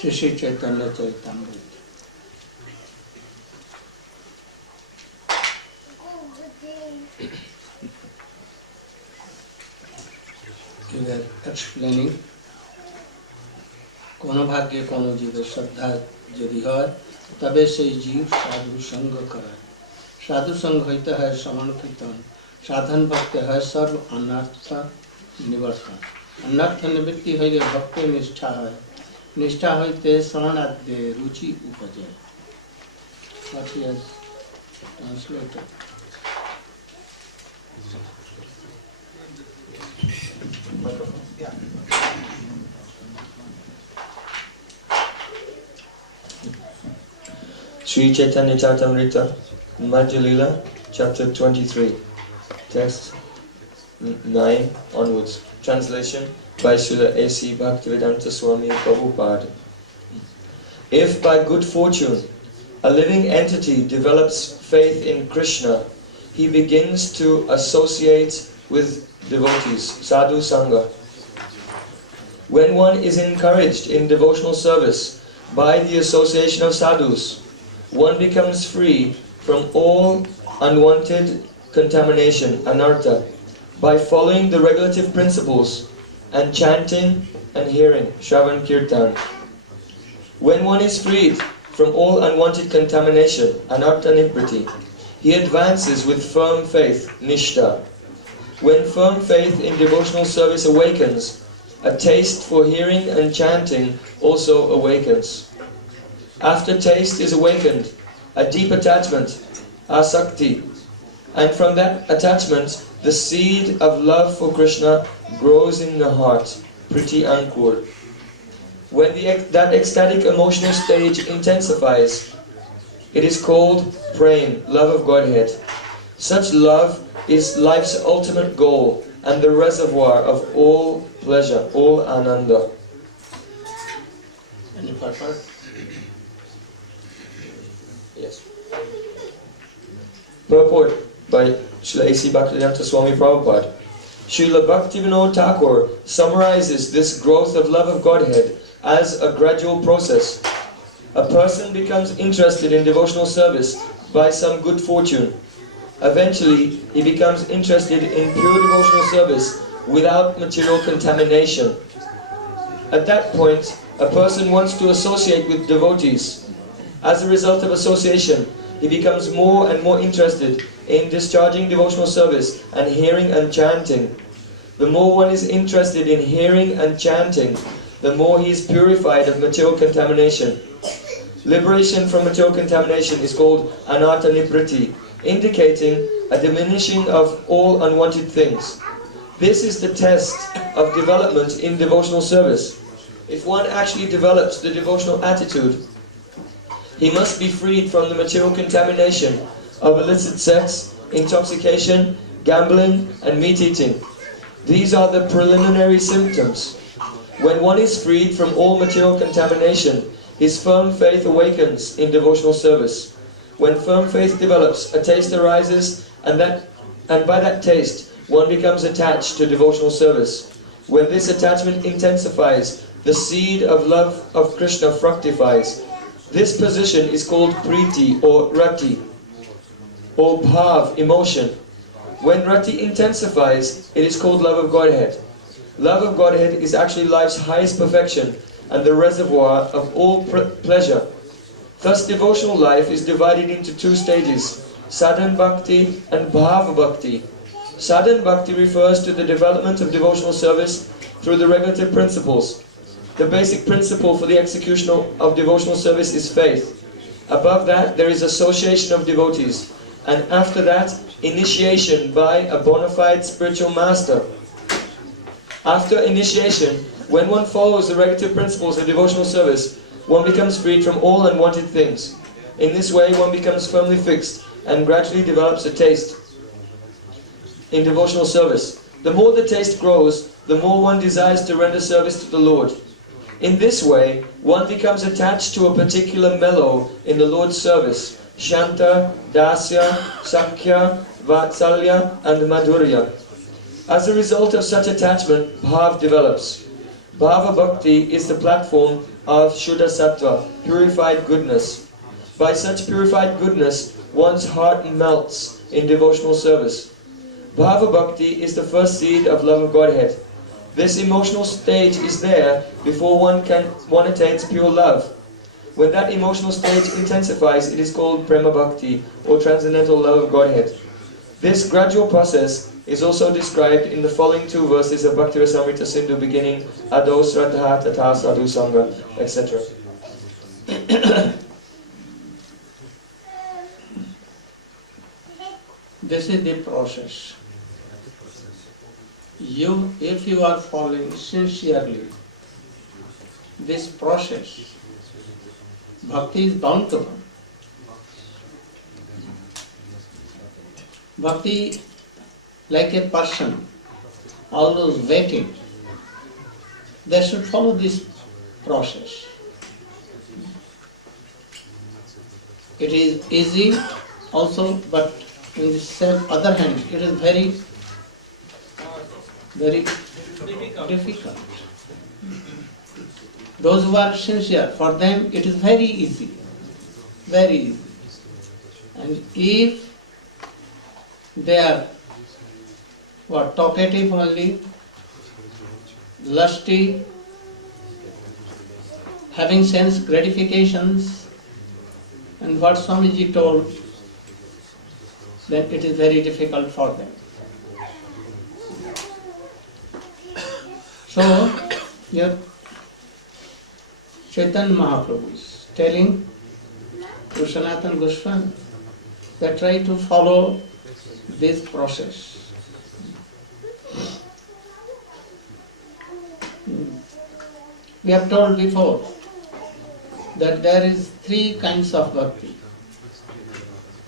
Shri Chaitanya Charitamrita. We are explaining कोनो भाग्य कोनो जीव श्रद्धा यदि है तबे से जीव साधु संग करे। साधु संग होता है श्रवण कीर्तन, साधन भक्त है सर्व अनर्थ निवर्तन। अनर्थ निवृत्ति है भक्ति निष्ठा है, निष्ठा होते शरणाद्य रुचि उपजे। What he has translated. Sri Chaitanya Charitamrita, Madhya Lila, chapter 23, text 9 onwards. Translation by Srila A.C. Bhaktivedanta Swami Prabhupada. If by good fortune a living entity develops faith in Krishna, he begins to associate with devotees, sadhu sangha. When one is encouraged in devotional service by the association of sadhus, one becomes free from all unwanted contamination, anartha, by following the regulative principles and chanting and hearing, Shravan Kirtan. When one is freed from all unwanted contamination, anartha nibriti, he advances with firm faith, nishta. When firm faith in devotional service awakens, a taste for hearing and chanting also awakens. After taste is awakened, a deep attachment, asakti, and from that attachment, the seed of love for Krishna grows in the heart, priti ankur. When that ecstatic emotional stage intensifies, it is called prem, love of Godhead. Such love is life's ultimate goal and the reservoir of all pleasure, all ananda. Any purpose? Yes. Purport by Srila A.C. Bhaktivedanta Swami Prabhupada. Srila Bhaktivinoda Thakur summarizes this growth of love of Godhead as a gradual process. A person becomes interested in devotional service by some good fortune. Eventually, he becomes interested in pure devotional service without material contamination. At that point, a person wants to associate with devotees. As a result of association, he becomes more and more interested in discharging devotional service and hearing and chanting. The more one is interested in hearing and chanting, the more he is purified of material contamination. Liberation from material contamination is called anatta nibriti, indicating a diminishing of all unwanted things. This is the test of development in devotional service. If one actually develops the devotional attitude, he must be freed from the material contamination of illicit sex, intoxication, gambling, and meat eating. These are the preliminary symptoms. When one is freed from all material contamination, his firm faith awakens in devotional service. When firm faith develops, a taste arises, and by that taste, one becomes attached to devotional service. When this attachment intensifies, the seed of love of Krishna fructifies. This position is called priti or rati, or bhav, emotion. When rati intensifies, it is called love of Godhead. Love of Godhead is actually life's highest perfection and the reservoir of all pleasure. Thus devotional life is divided into two stages, sadhan bhakti and bhava bhakti. Sadhan bhakti refers to the development of devotional service through the regulative principles. The basic principle for the execution of devotional service is faith. Above that, there is association of devotees. And after that, initiation by a bona fide spiritual master. After initiation, when one follows the regulative principles of devotional service, one becomes freed from all unwanted things. In this way, one becomes firmly fixed and gradually develops a taste in devotional service. The more the taste grows, the more one desires to render service to the Lord. In this way, one becomes attached to a particular mellow in the Lord's service, Shanta, Dasya, Sakya, Vatsalya, and Madhurya. As a result of such attachment, bhav develops. Bhava bhakti is the platform of Shuddha Sattva, purified goodness. By such purified goodness, one's heart melts in devotional service. Bhava bhakti is the first seed of love of Godhead. This emotional stage is there before one attains pure love. When that emotional stage intensifies, it is called prema bhakti, or transcendental love of Godhead. This gradual process is also described in the following two verses of Bhakti Rasamrita Sindhu, beginning Ado Sraddha Tata Sadhu Sangha, etc. This is the process. If you are following sincerely this process, bhakti is bound to come. Bhakti, like a person, always waiting, they should follow this process. It is easy also, but on the same other hand, it is very difficult. Those who are sincere, for them it is very easy, very easy. And if they are talkative only, lusty, having sense gratifications, and what Swamiji told, then it is very difficult for them. So, here Chaitanya Mahaprabhu is telling to Sanatana Goswami that try to follow this process. We have told before that there is three kinds of bhakti.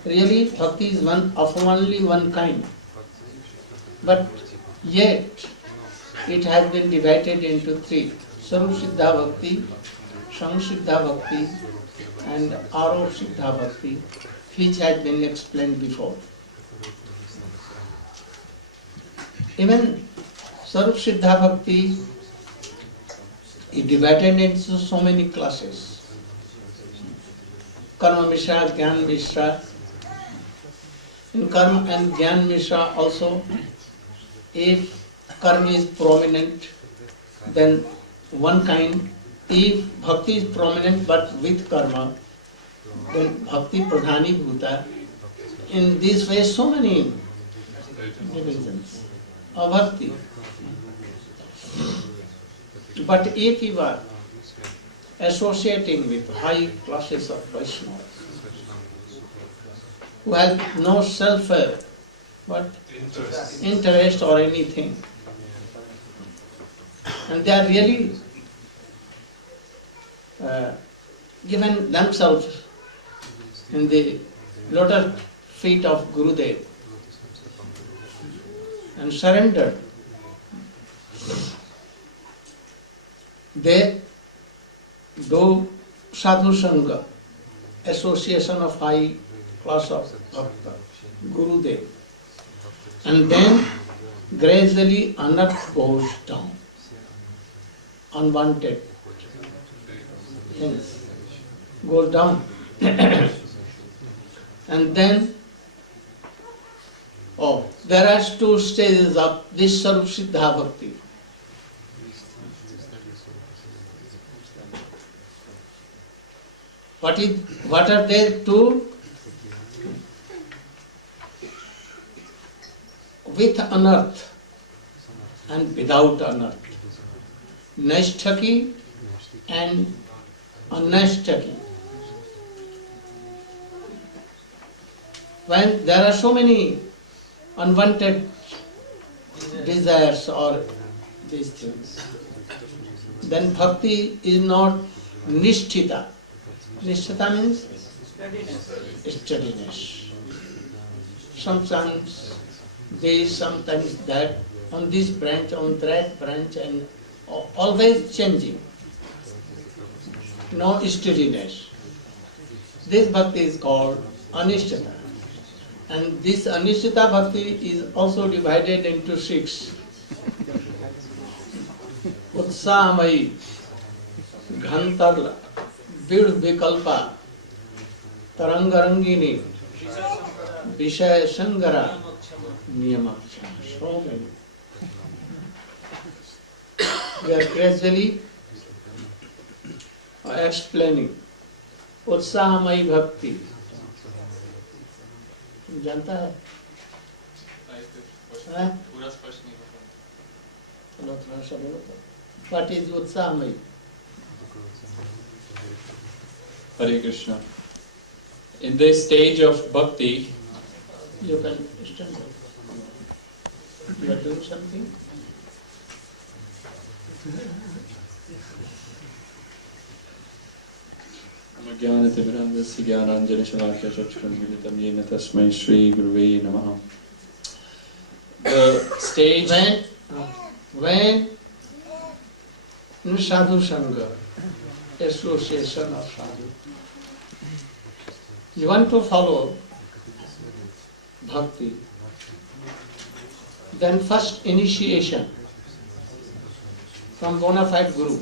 Really, bhakti is only one kind. But yet, it has been divided into three. Sarvasiddha Bhakti, Samsiddha Bhakti, and Arosiddha Bhakti, which has been explained before. Even Sarvasiddha Bhakti is divided into so many classes. Karma Mishra, Jnana Mishra, In Karma and Gyan Mishra also, if Karma is prominent, then one kind. If Bhakti is prominent but with Karma, then Bhakti Pradhani Bhuta. In this way, so many divisions of Bhakti. But if you are associating with high classes of Vaishnava, who has no self interest or anything, and they are really given themselves in the lotus feet of Gurudev and surrendered, they do sadhu sangha, association of high class of bhakta, Gurudev, and then gradually anarth goes down, unwanted things goes down, and then there are two stages of this Sarup Siddha Bhakti. What are they two? With anarth and without anarth. Naisthaki and anaisthaki. When there are so many unwanted desires or these things, then bhakti is not nisthita. Nisthita means steadiness. Sometimes this, sometimes that, on this branch, on that branch, and always changing. No steadiness. This bhakti is called anisthita. And this anisthita bhakti is also divided into 6. Utsahamai, Ghantarla, Vid Vikalpa, Tarangarangini, Vishaya Sangara, Niyamaksha. So many. We are gradually explaining Utsahamai Bhakti. जानता है? पूरा स्पष्ट नहीं चलो थोड़ा सा बोलो तो. What is उत्साहमयी? Hare Krishna. In this stage of bhakti, You can stand up. You are doing something? ज्ञानतिमिरान्धस्य ज्ञानाञ्जनशलाकया चक्षुरुन्मीलितं येन तस्मै श्रीगुरुवे नमः. The stage when in sadhu sangha, association of sadhu, you want to follow bhakti, then first initiation from bona fide guru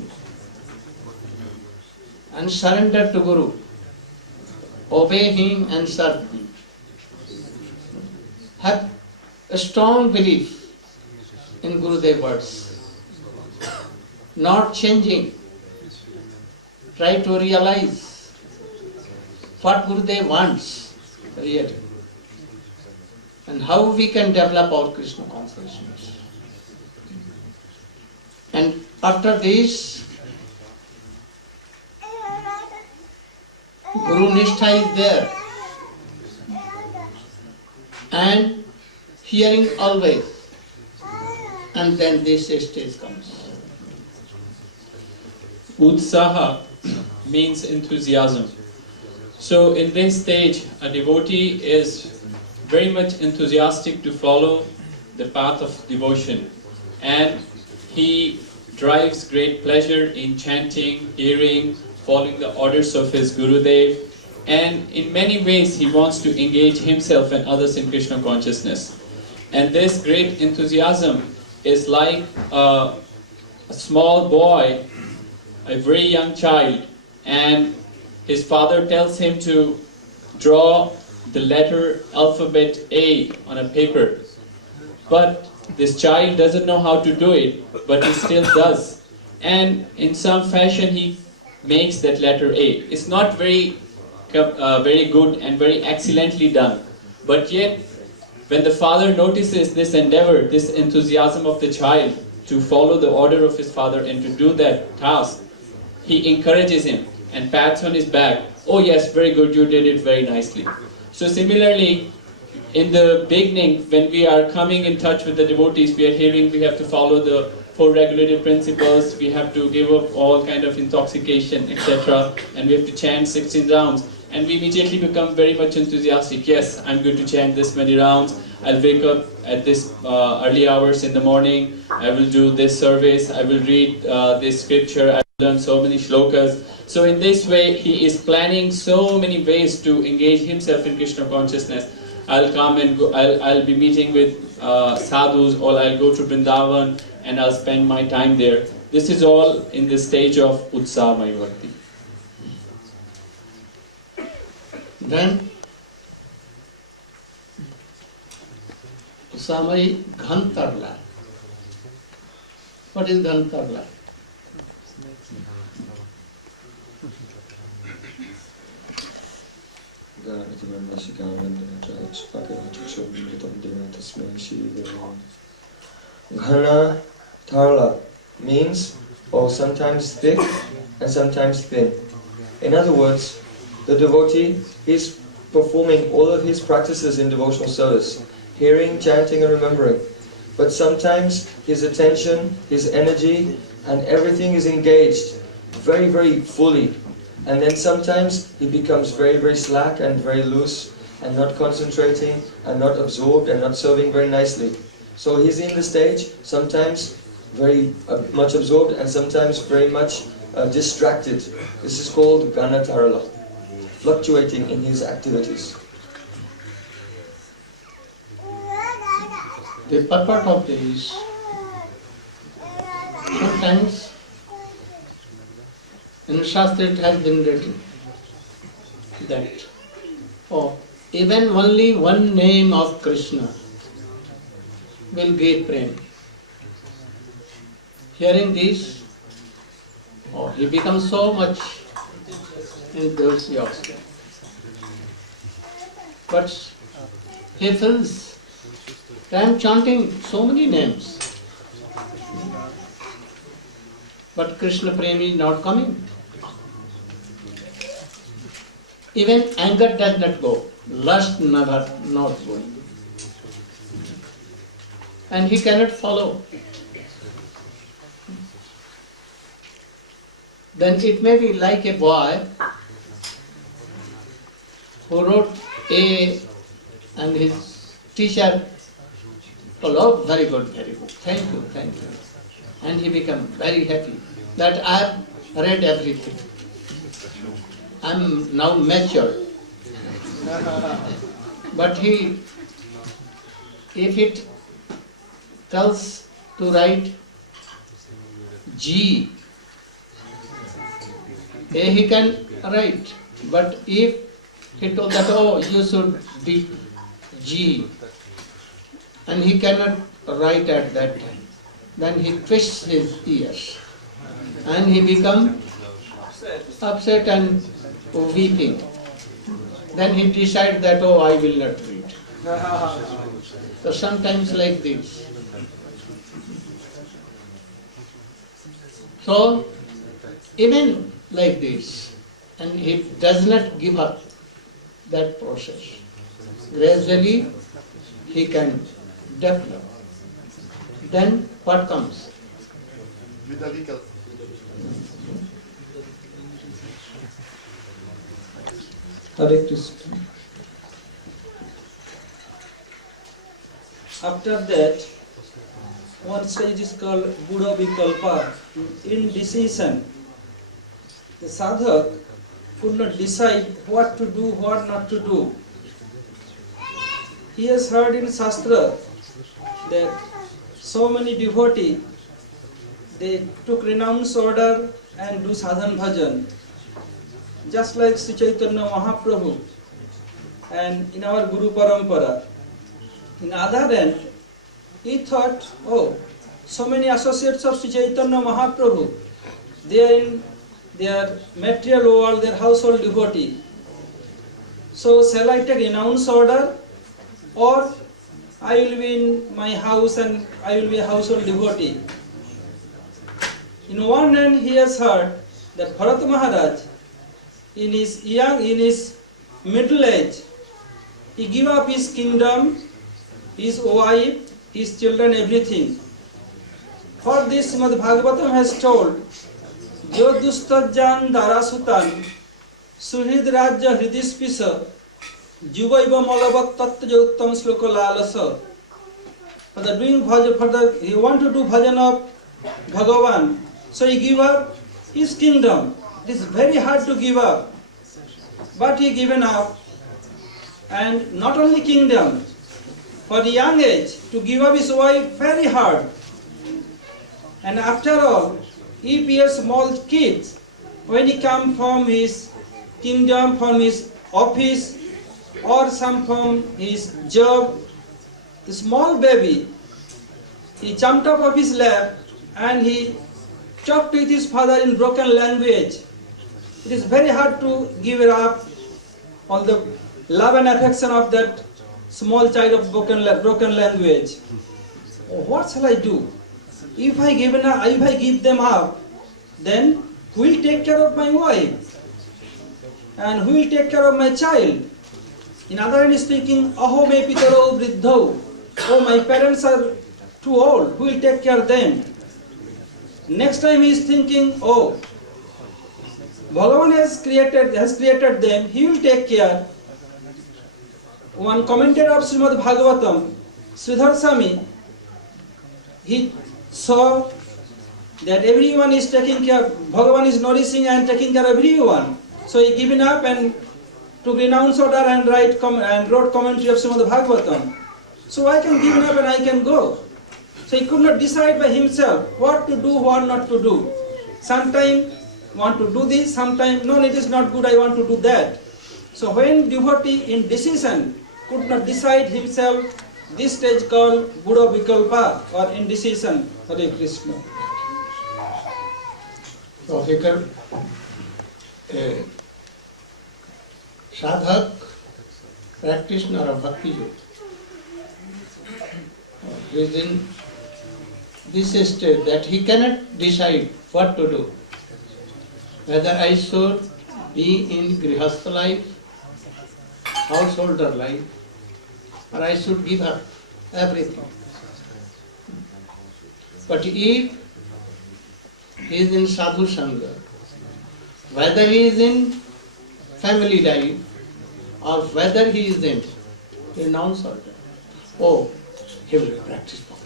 and surrender to Guru, obey him and serve him. Have a strong belief in Gurudev words, not changing. Try to realize what Gurudev wants really, and how we can develop our Krishna consciousness. And after this, Guru Nishtha is there, and hearing always, and then this stage comes. Utsaha means enthusiasm. So in this stage, a devotee is very much enthusiastic to follow the path of devotion, and he derives great pleasure in chanting, hearing, following the orders of his Gurudev, and in many ways he wants to engage himself and others in Krishna consciousness. And this great enthusiasm is like a small boy, a very young child, and his father tells him to draw the letter alphabet A on a paper. But this child doesn't know how to do it, but he still does. And in some fashion he makes that letter A. It's not very good and very excellently done. But yet, when the father notices this endeavor, this enthusiasm of the child to follow the order of his father and to do that task, he encourages him and pats on his back. Oh yes, very good, you did it very nicely. So similarly, in the beginning, when we are coming in touch with the devotees, we are hearing we have to follow the 4 regulative principles, we have to give up all kind of intoxication, etc. And we have to chant 16 rounds. And we immediately become very much enthusiastic. Yes, I'm going to chant this many rounds. I'll wake up at this early hours in the morning. I will do this service. I will read this scripture. I will learn so many shlokas. So in this way, he is planning so many ways to engage himself in Krishna consciousness. I'll come and go. I'll be meeting with sadhus, or I'll go to Vrindavan and I'll spend my time there. This is all in the stage of Utsamaya Bhakti. Then Samai Ghantarla. What is Ghantarla? Ghana Tarla means, or sometimes thick and sometimes thin. In other words, the devotee is performing all of his practices in devotional service, hearing, chanting and remembering. But sometimes his attention, his energy and everything is engaged very, very fully. And then sometimes he becomes very, very slack and very loose and not concentrating and not absorbed and not serving very nicely. So he's in the stage, sometimes very much absorbed and sometimes very much distracted. This is called Ganatarala, fluctuating in his activities. The purport of this, sometimes in Shastra it has been written that even only one name of Krishna will give prem. Hearing this, he becomes so much enthusiastic. But he feels, I am chanting so many names, but Krishna Premi is not coming. Even anger does not go, lust never not going. And he cannot follow. Then it may be like a boy who wrote A and his teacher told, oh, very good, thank you. And he became very happy that I have read everything. I am now mature. But if it tells to write G, he can write. But if he told that, oh, you should be G, and he cannot write at that time, then he twists his ears and he becomes upset and weeping. Then he decides that, oh, I will not read. So sometimes like this. So even like this, and he does not give up that process. Gradually he can develop. Then what comes? Hare Krishna. After that, one stage is called Buddha Vikalpa, indecision. The sadhak could not decide what to do, what not to do. He has heard in Shastra that so many devotees, they took renounce order and do sadhan bhajan. Just like Sri Chaitanya Mahaprabhu and in our Guru Parampara. In other end, he thought, oh, so many associates of Sri Chaitanya Mahaprabhu, they are in their material world, their household devotee. So shall I take renounce order, or I will be in my house and I will be a household devotee? In one hand, he has heard that Bharata Maharaj, in his middle age, he gave up his kingdom, his wife, his children, everything. For this, Srimad Bhagavatam has told, Jo dustajjan darasutan, suhrid rajya hridispisa, juvaiva malavak tattva uttam sloka lalasa. He want to do bhajan of Bhagavan, so he give up his kingdom. It is very hard to give up, but he given up. And not only kingdom, for the young age, to give up his wife, very hard. And after all, if he has small kids, when he come from his kingdom, from his office, or some from his job, the small baby, he jumped up of his lap and he talked with his father in broken language. It is very hard to give it up on the love and affection of that small child of broken language. What shall I do? If I give them up, then who will take care of my wife? And who will take care of my child? In other hand, speaking, Aho me pitaro vriddho. Oh, my parents are too old. Who will take care of them? Next time he is thinking, oh, Bhagavan has created them. He will take care. One commentator of Srimad Bhagavatam, Sridhar Swami, he saw that everyone is taking care, Bhagavan is nourishing and taking care of everyone. So he given up and took renounce order and wrote commentary of Srimad Bhagavatam. So I can give up and I can go. So he could not decide by himself what to do, what not to do. Sometimes want to do this, sometimes no, it is not good, I want to do that. So when devotee in decision could not decide himself, this stage called Buddha Vikalpa or indecision. Hare Krishna. So here, sadhak, practitioner of bhakti yoga, is in this state that he cannot decide what to do. Whether I should be in grihastha life, householder life, or I should give up everything. But if he is in sadhu sangha, whether he is in family life, or whether he is in renounce order, oh, he will practice bhakti.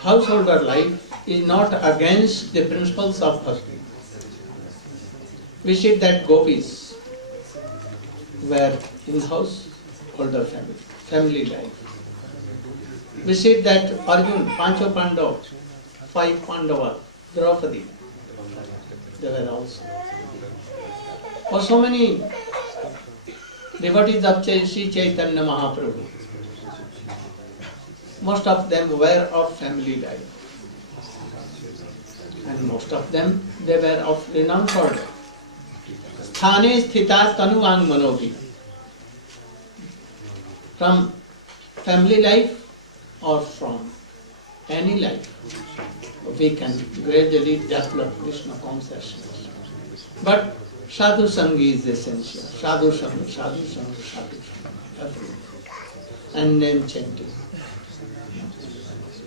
Householder life is not against the principles of bhakti. We see that gopis were in householder family life. We see that Arjun, Pancho Pandava, 5 Pandava, Draupadi, they were also. For so many devotees of Sri Chaitanya Mahaprabhu, most of them were of family life. And most of them, they were of renowned order. Sthane sthita tanuvang manogi. From family life or from any life, we can gradually develop Krishna consciousness. But sadhu sangha is essential. Sadhu sangha, sadhu sangha, sadhu sangha, everything. And name chanting.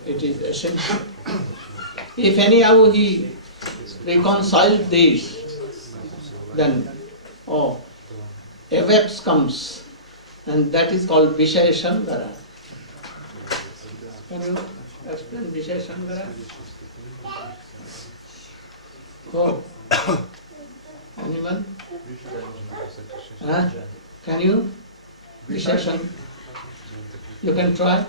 It is essential. If anyhow he reconciles this, then a webs comes, and that is called Vishaya Sangara. Can you explain Vishaya Sangara? Oh. Anyone? Huh? Can you? Vishaya Sangara? You can try.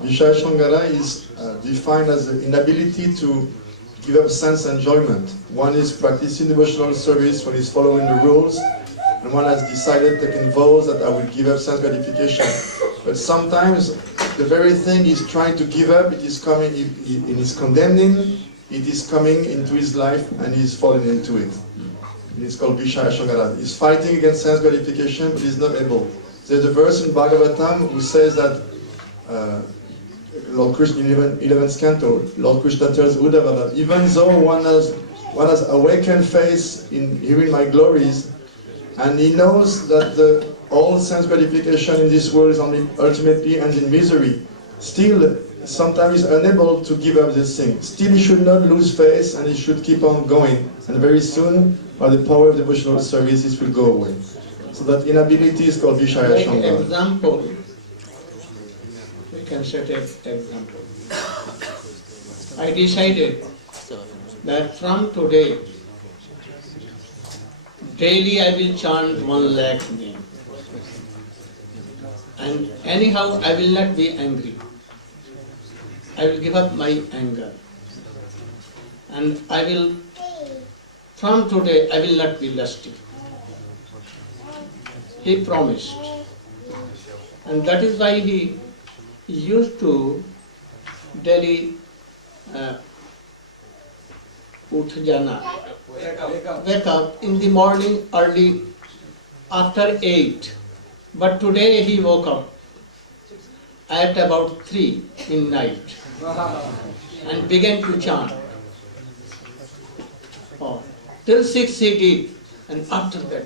Vishaya Sangara is defined as the inability to give up sense enjoyment. One is practicing devotional service when he's following the rules, and one has decided, taking vows, that I will give up sense gratification. But sometimes the very thing he's trying to give up, it is coming, it is condemning, it is coming into his life, and he's falling into it. It's called Vishaya Shangara. He's fighting against sense gratification, but he's not able. There's a verse in Bhagavatam who says that Lord Krishna in 11th canto, Lord Krishna tells Uddhava that even though one has awakened faith in hearing my glories, and he knows that all sense gratification in this world is only ultimately ends in misery, still sometimes he's unable to give up this thing. Still he should not lose faith, and he should keep on going. And very soon, by the power of devotional service, this will go away. So that inability is called Vishaya Like Shangara. example, we can set an example. I decided that from today, daily I will chant 1 lakh name. And anyhow, I will not be angry. I will give up my anger. And I will, from today, I will not be lusty. He promised. And that is why he used to daily wake up in the morning early after 8. But today he woke up at about 3 in night and began to chant. Oh, till 6 he did, and after that,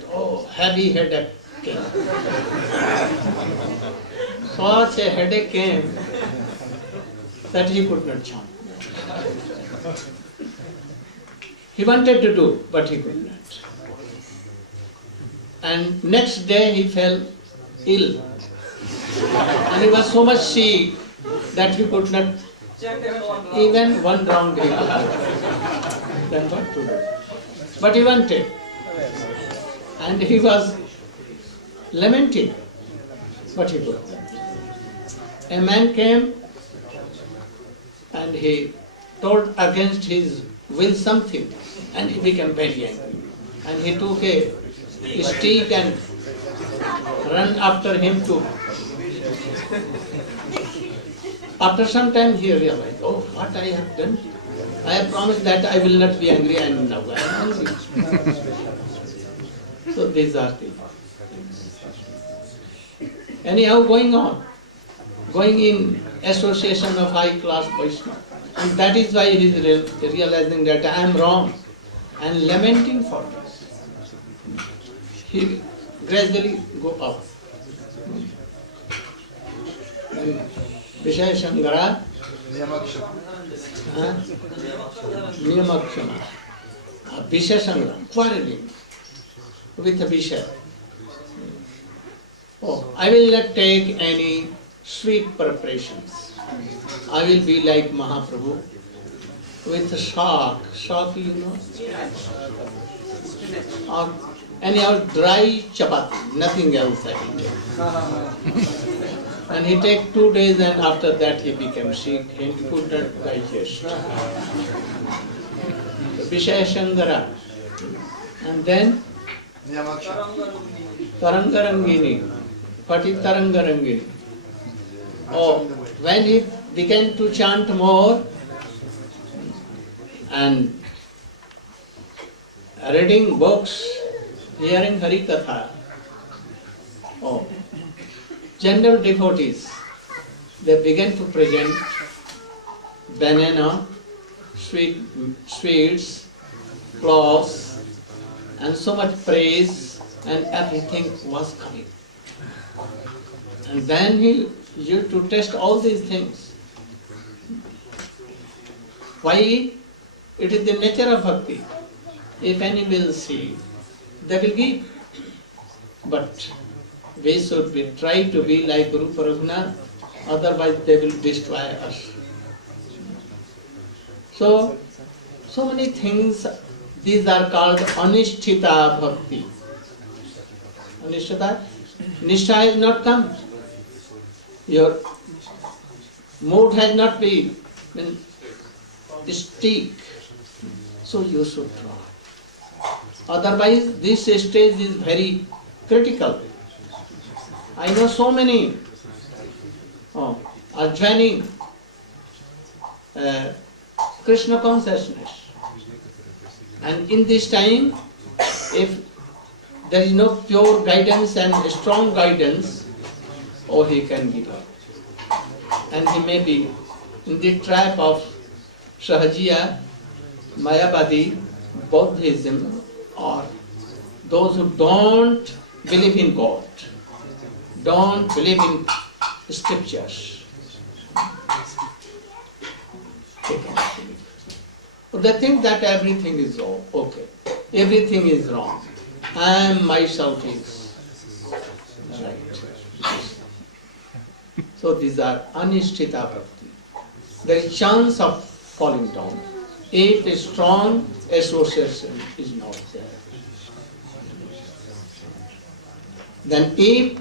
heavy headache came. Such a headache came that he could not chant. He wanted to do, but he could not. And next day he fell ill. And he was so much sick that he could not even 1 round he could not. Then what to do? But he wanted. And he was lamenting, but he could not. A man came and he told against his will something, and he became very angry. And he took a stick and ran after him too. After some time he realized, what I have done? I have promised that I will not be angry, and now I am angry. So these are the things. Anyhow, going in association of high class Vaishnava. And that is why he is realizing that I am wrong and lamenting for this. He gradually go up. Vishaya Shangara, Niyamakshama, Vishaya Shangara, quarreling with the Vishaya. I will not take any sweet preparations. I will be like Mahaprabhu with shock, you know, or anyhow dry chapati, nothing else I will take. And he take 2 days, and after that he became sick, he could not digest. Vishaya Shangara, and then Tarangarangini, Pati Tarangarangini. When he began to chant more and reading books, hearing Hari Katha, general devotees, they began to present banana, sweets, cloths, and so much praise, and everything was coming. And then he used to test all these things. Why? It is the nature of bhakti. If any will see, they will give. But we should try to be like Guru Paraguna, otherwise they will destroy us. So many things, these are called anishtita bhakti. Anishtita, nishtha has not come. Your mood has not been stick. So you should try. Otherwise, this stage is very critical. I know so many are joining Krishna consciousness. And in this time, if there is no pure guidance and strong guidance, he can give up. And he may be in the trap of Sahajiya, Mayavadi, Buddhism, or those who don't believe in God, don't believe in scriptures. They think that everything is okay, everything is wrong, and myself is right. So these are anishtita bhakti. There is chance of falling down. If a strong association is not there, then if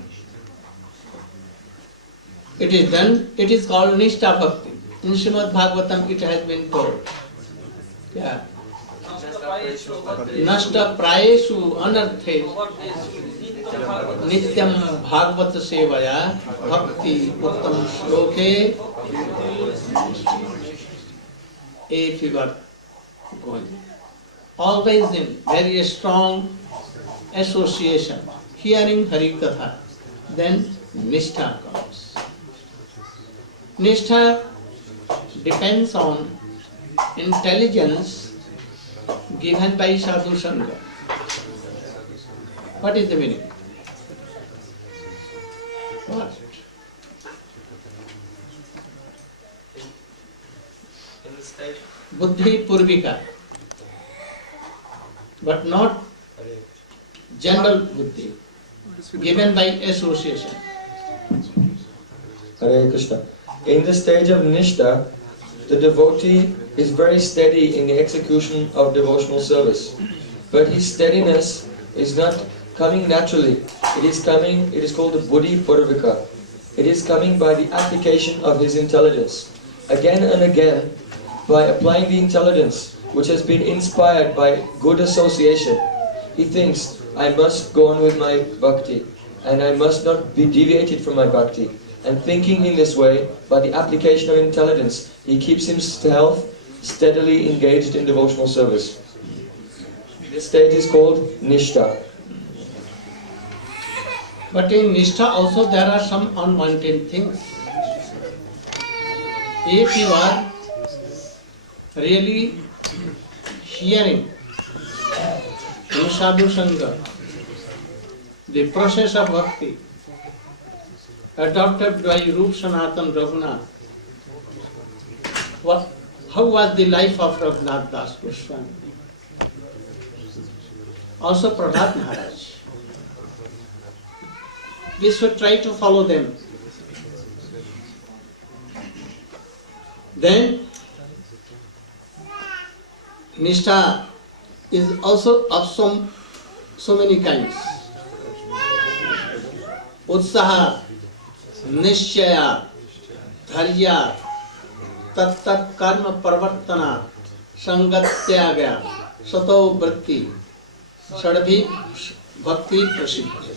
it is done, it is called nishtha bhakti. In Srimad Bhagavatam it has been told. Yeah. Nashta prayeshu anartheshu nityam bhagavata sevaya bhakti uttam shloke. If you are going always in very strong association, hearing Hari Katha, then Nishtha comes. Nishtha depends on intelligence given by Sadhu Sangha. What is the meaning? What? In the stage, Buddhi Purvika, but not general buddhi, given by association. Hare Krishna. In the stage of Nishtha, the devotee is very steady in the execution of devotional service. But his steadiness is not coming naturally. It is called the Buddhi Purvika. It is coming by the application of his intelligence. Again and again, by applying the intelligence, which has been inspired by good association, he thinks, I must go on with my bhakti, and I must not be deviated from my bhakti. And thinking in this way, by the application of intelligence, he keeps himself steadily engaged in devotional service. This stage is called Nishtha. But in Nishtha also there are some unwanted things. If you are really hearing in Sadhu Sangha the process of bhakti adopted by Rup Sanatan Raghunath, how was the life of Raghunath Das Goswami? Also Prahlad Maharaj. We should try to follow them. Then Nishtha is also of so many kinds. Utsaha, Nishchaya, Dharya, Tat Karma Parvartana, Sangatyagya, Sato Vritti, Sadbhi Bhakti Prasiddhi.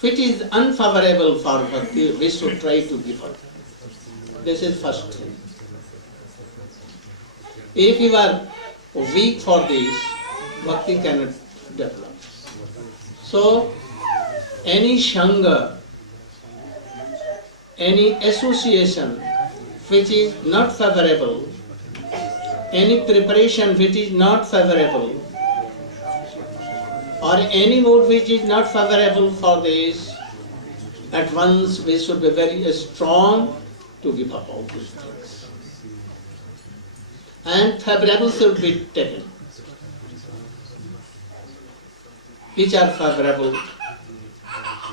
Which is unfavorable for bhakti, we should try to give up. This is first thing. If you are weak for this, bhakti cannot develop. So, any Sangha, any association which is not favorable, any preparation which is not favorable, or any mood which is not favorable for this, at once we should be very strong to give up all these things. And favorable should be taken, which are favorable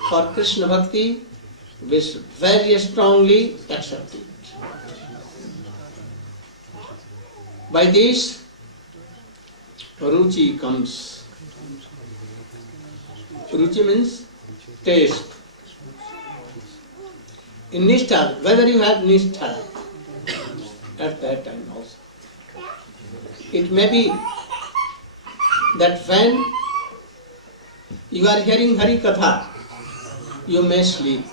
for Krishna Bhakti, we should very strongly accept it. By this, ruchi comes. Ruchi means taste. In Nishtha, whether you have Nishtha at that time also, It may be that when you are hearing Hari Katha, you may sleep.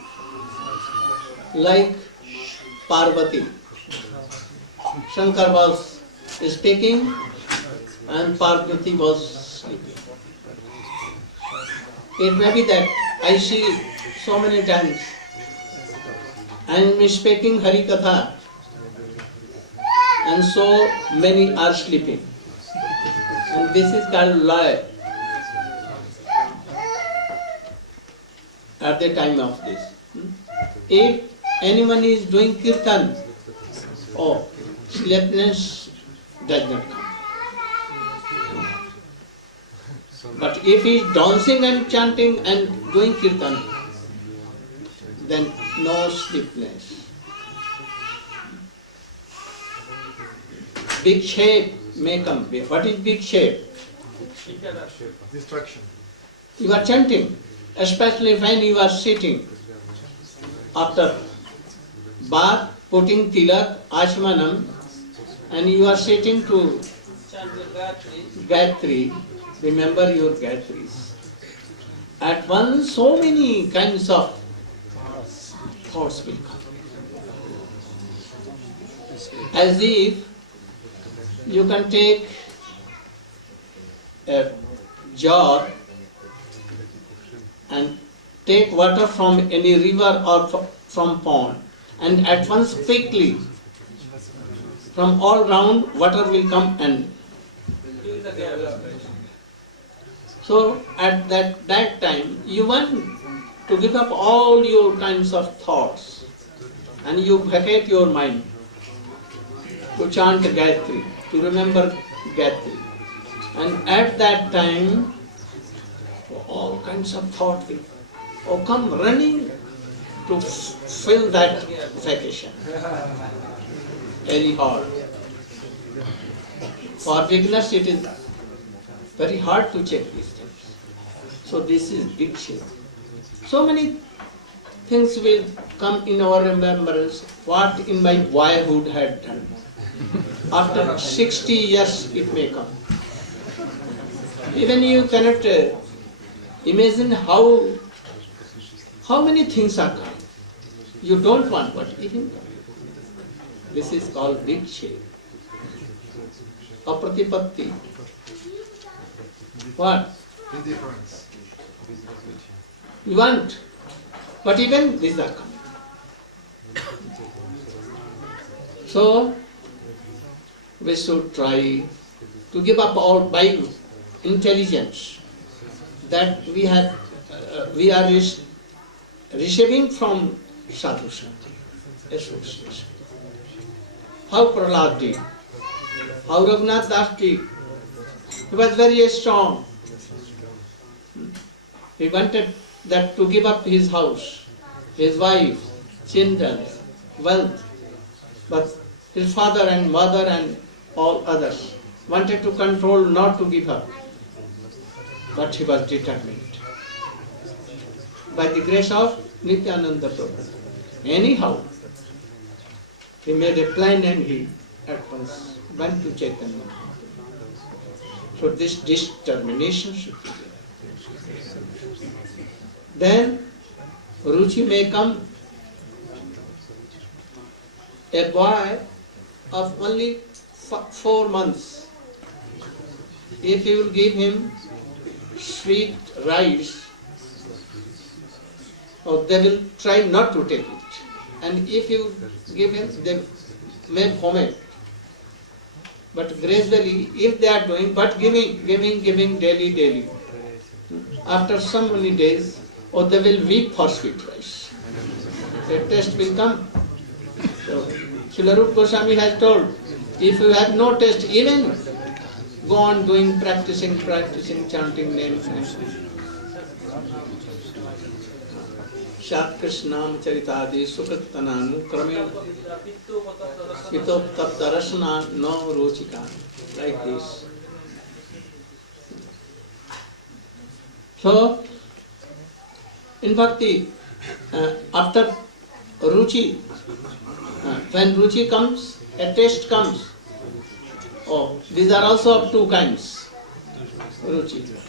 Like Parvati. Shankar was speaking and Parvati was sleeping. It may be that I see so many times I am speaking Hari Katha and so many are sleeping. And this is called lie at the time of this. If anyone is doing kirtan, sleepiness does not come. But if he is dancing and chanting and doing kirtan, then no sleepiness. Big shape may come. What is big shape? Distraction. You are chanting, especially when you are sitting. After bath, putting tilak, ashmanam, and you are sitting to Gayatri, remember your Gayatris. At once, so many kinds of thoughts will come. As if you can take a jar and take water from any river or from pond, and at once quickly from all round water will come and so at that time you want to give up all your kinds of thoughts and you vacate your mind to chant Gayatri, to remember Gayatri. And at that time all kinds of thought will come running to fill that vacation. Very hard. For beginners it is very hard to check these things. So this is big shift. So many things will come in our remembrance, what in my boyhood had done. After 60 years it may come. Even you cannot imagine how many things are coming. You don't want, but even come. This is called big shape. Apratipatti. What? Indifference. You want, but even these are coming. So, we should try to give up all by intelligence that we are receiving from Sadhu Sangha, association. How Prahlad did, how Raghunath Das did. He was very strong. He wanted that to give up his house, his wife, children, wealth. But his father and mother and all others wanted to control, not to give up. But he was determined. By the grace of Nityananda Prabhu. Anyhow, he made a plan and he at once went to Chaitanya. So this determination should be there. Then Ruchi may come. A boy of only 4 months, if you will give him sweet rice, they will try not to take it. And if you give him, they may vomit. But gradually, if they are doing, but giving daily. After so many days, they will weep for sweet rice. The taste will come. So, Srila Rupa Goswami has told, if you have no taste, even go on doing, practicing, chanting names. Shat Krishnam Charitadi Sukritananu Krame Pitoptapta Rasana No Ruchika. Like this. So, in Bhakti, after Ruchi, when Ruchi comes, a taste comes. Oh, these are also of two kinds. Ruchi.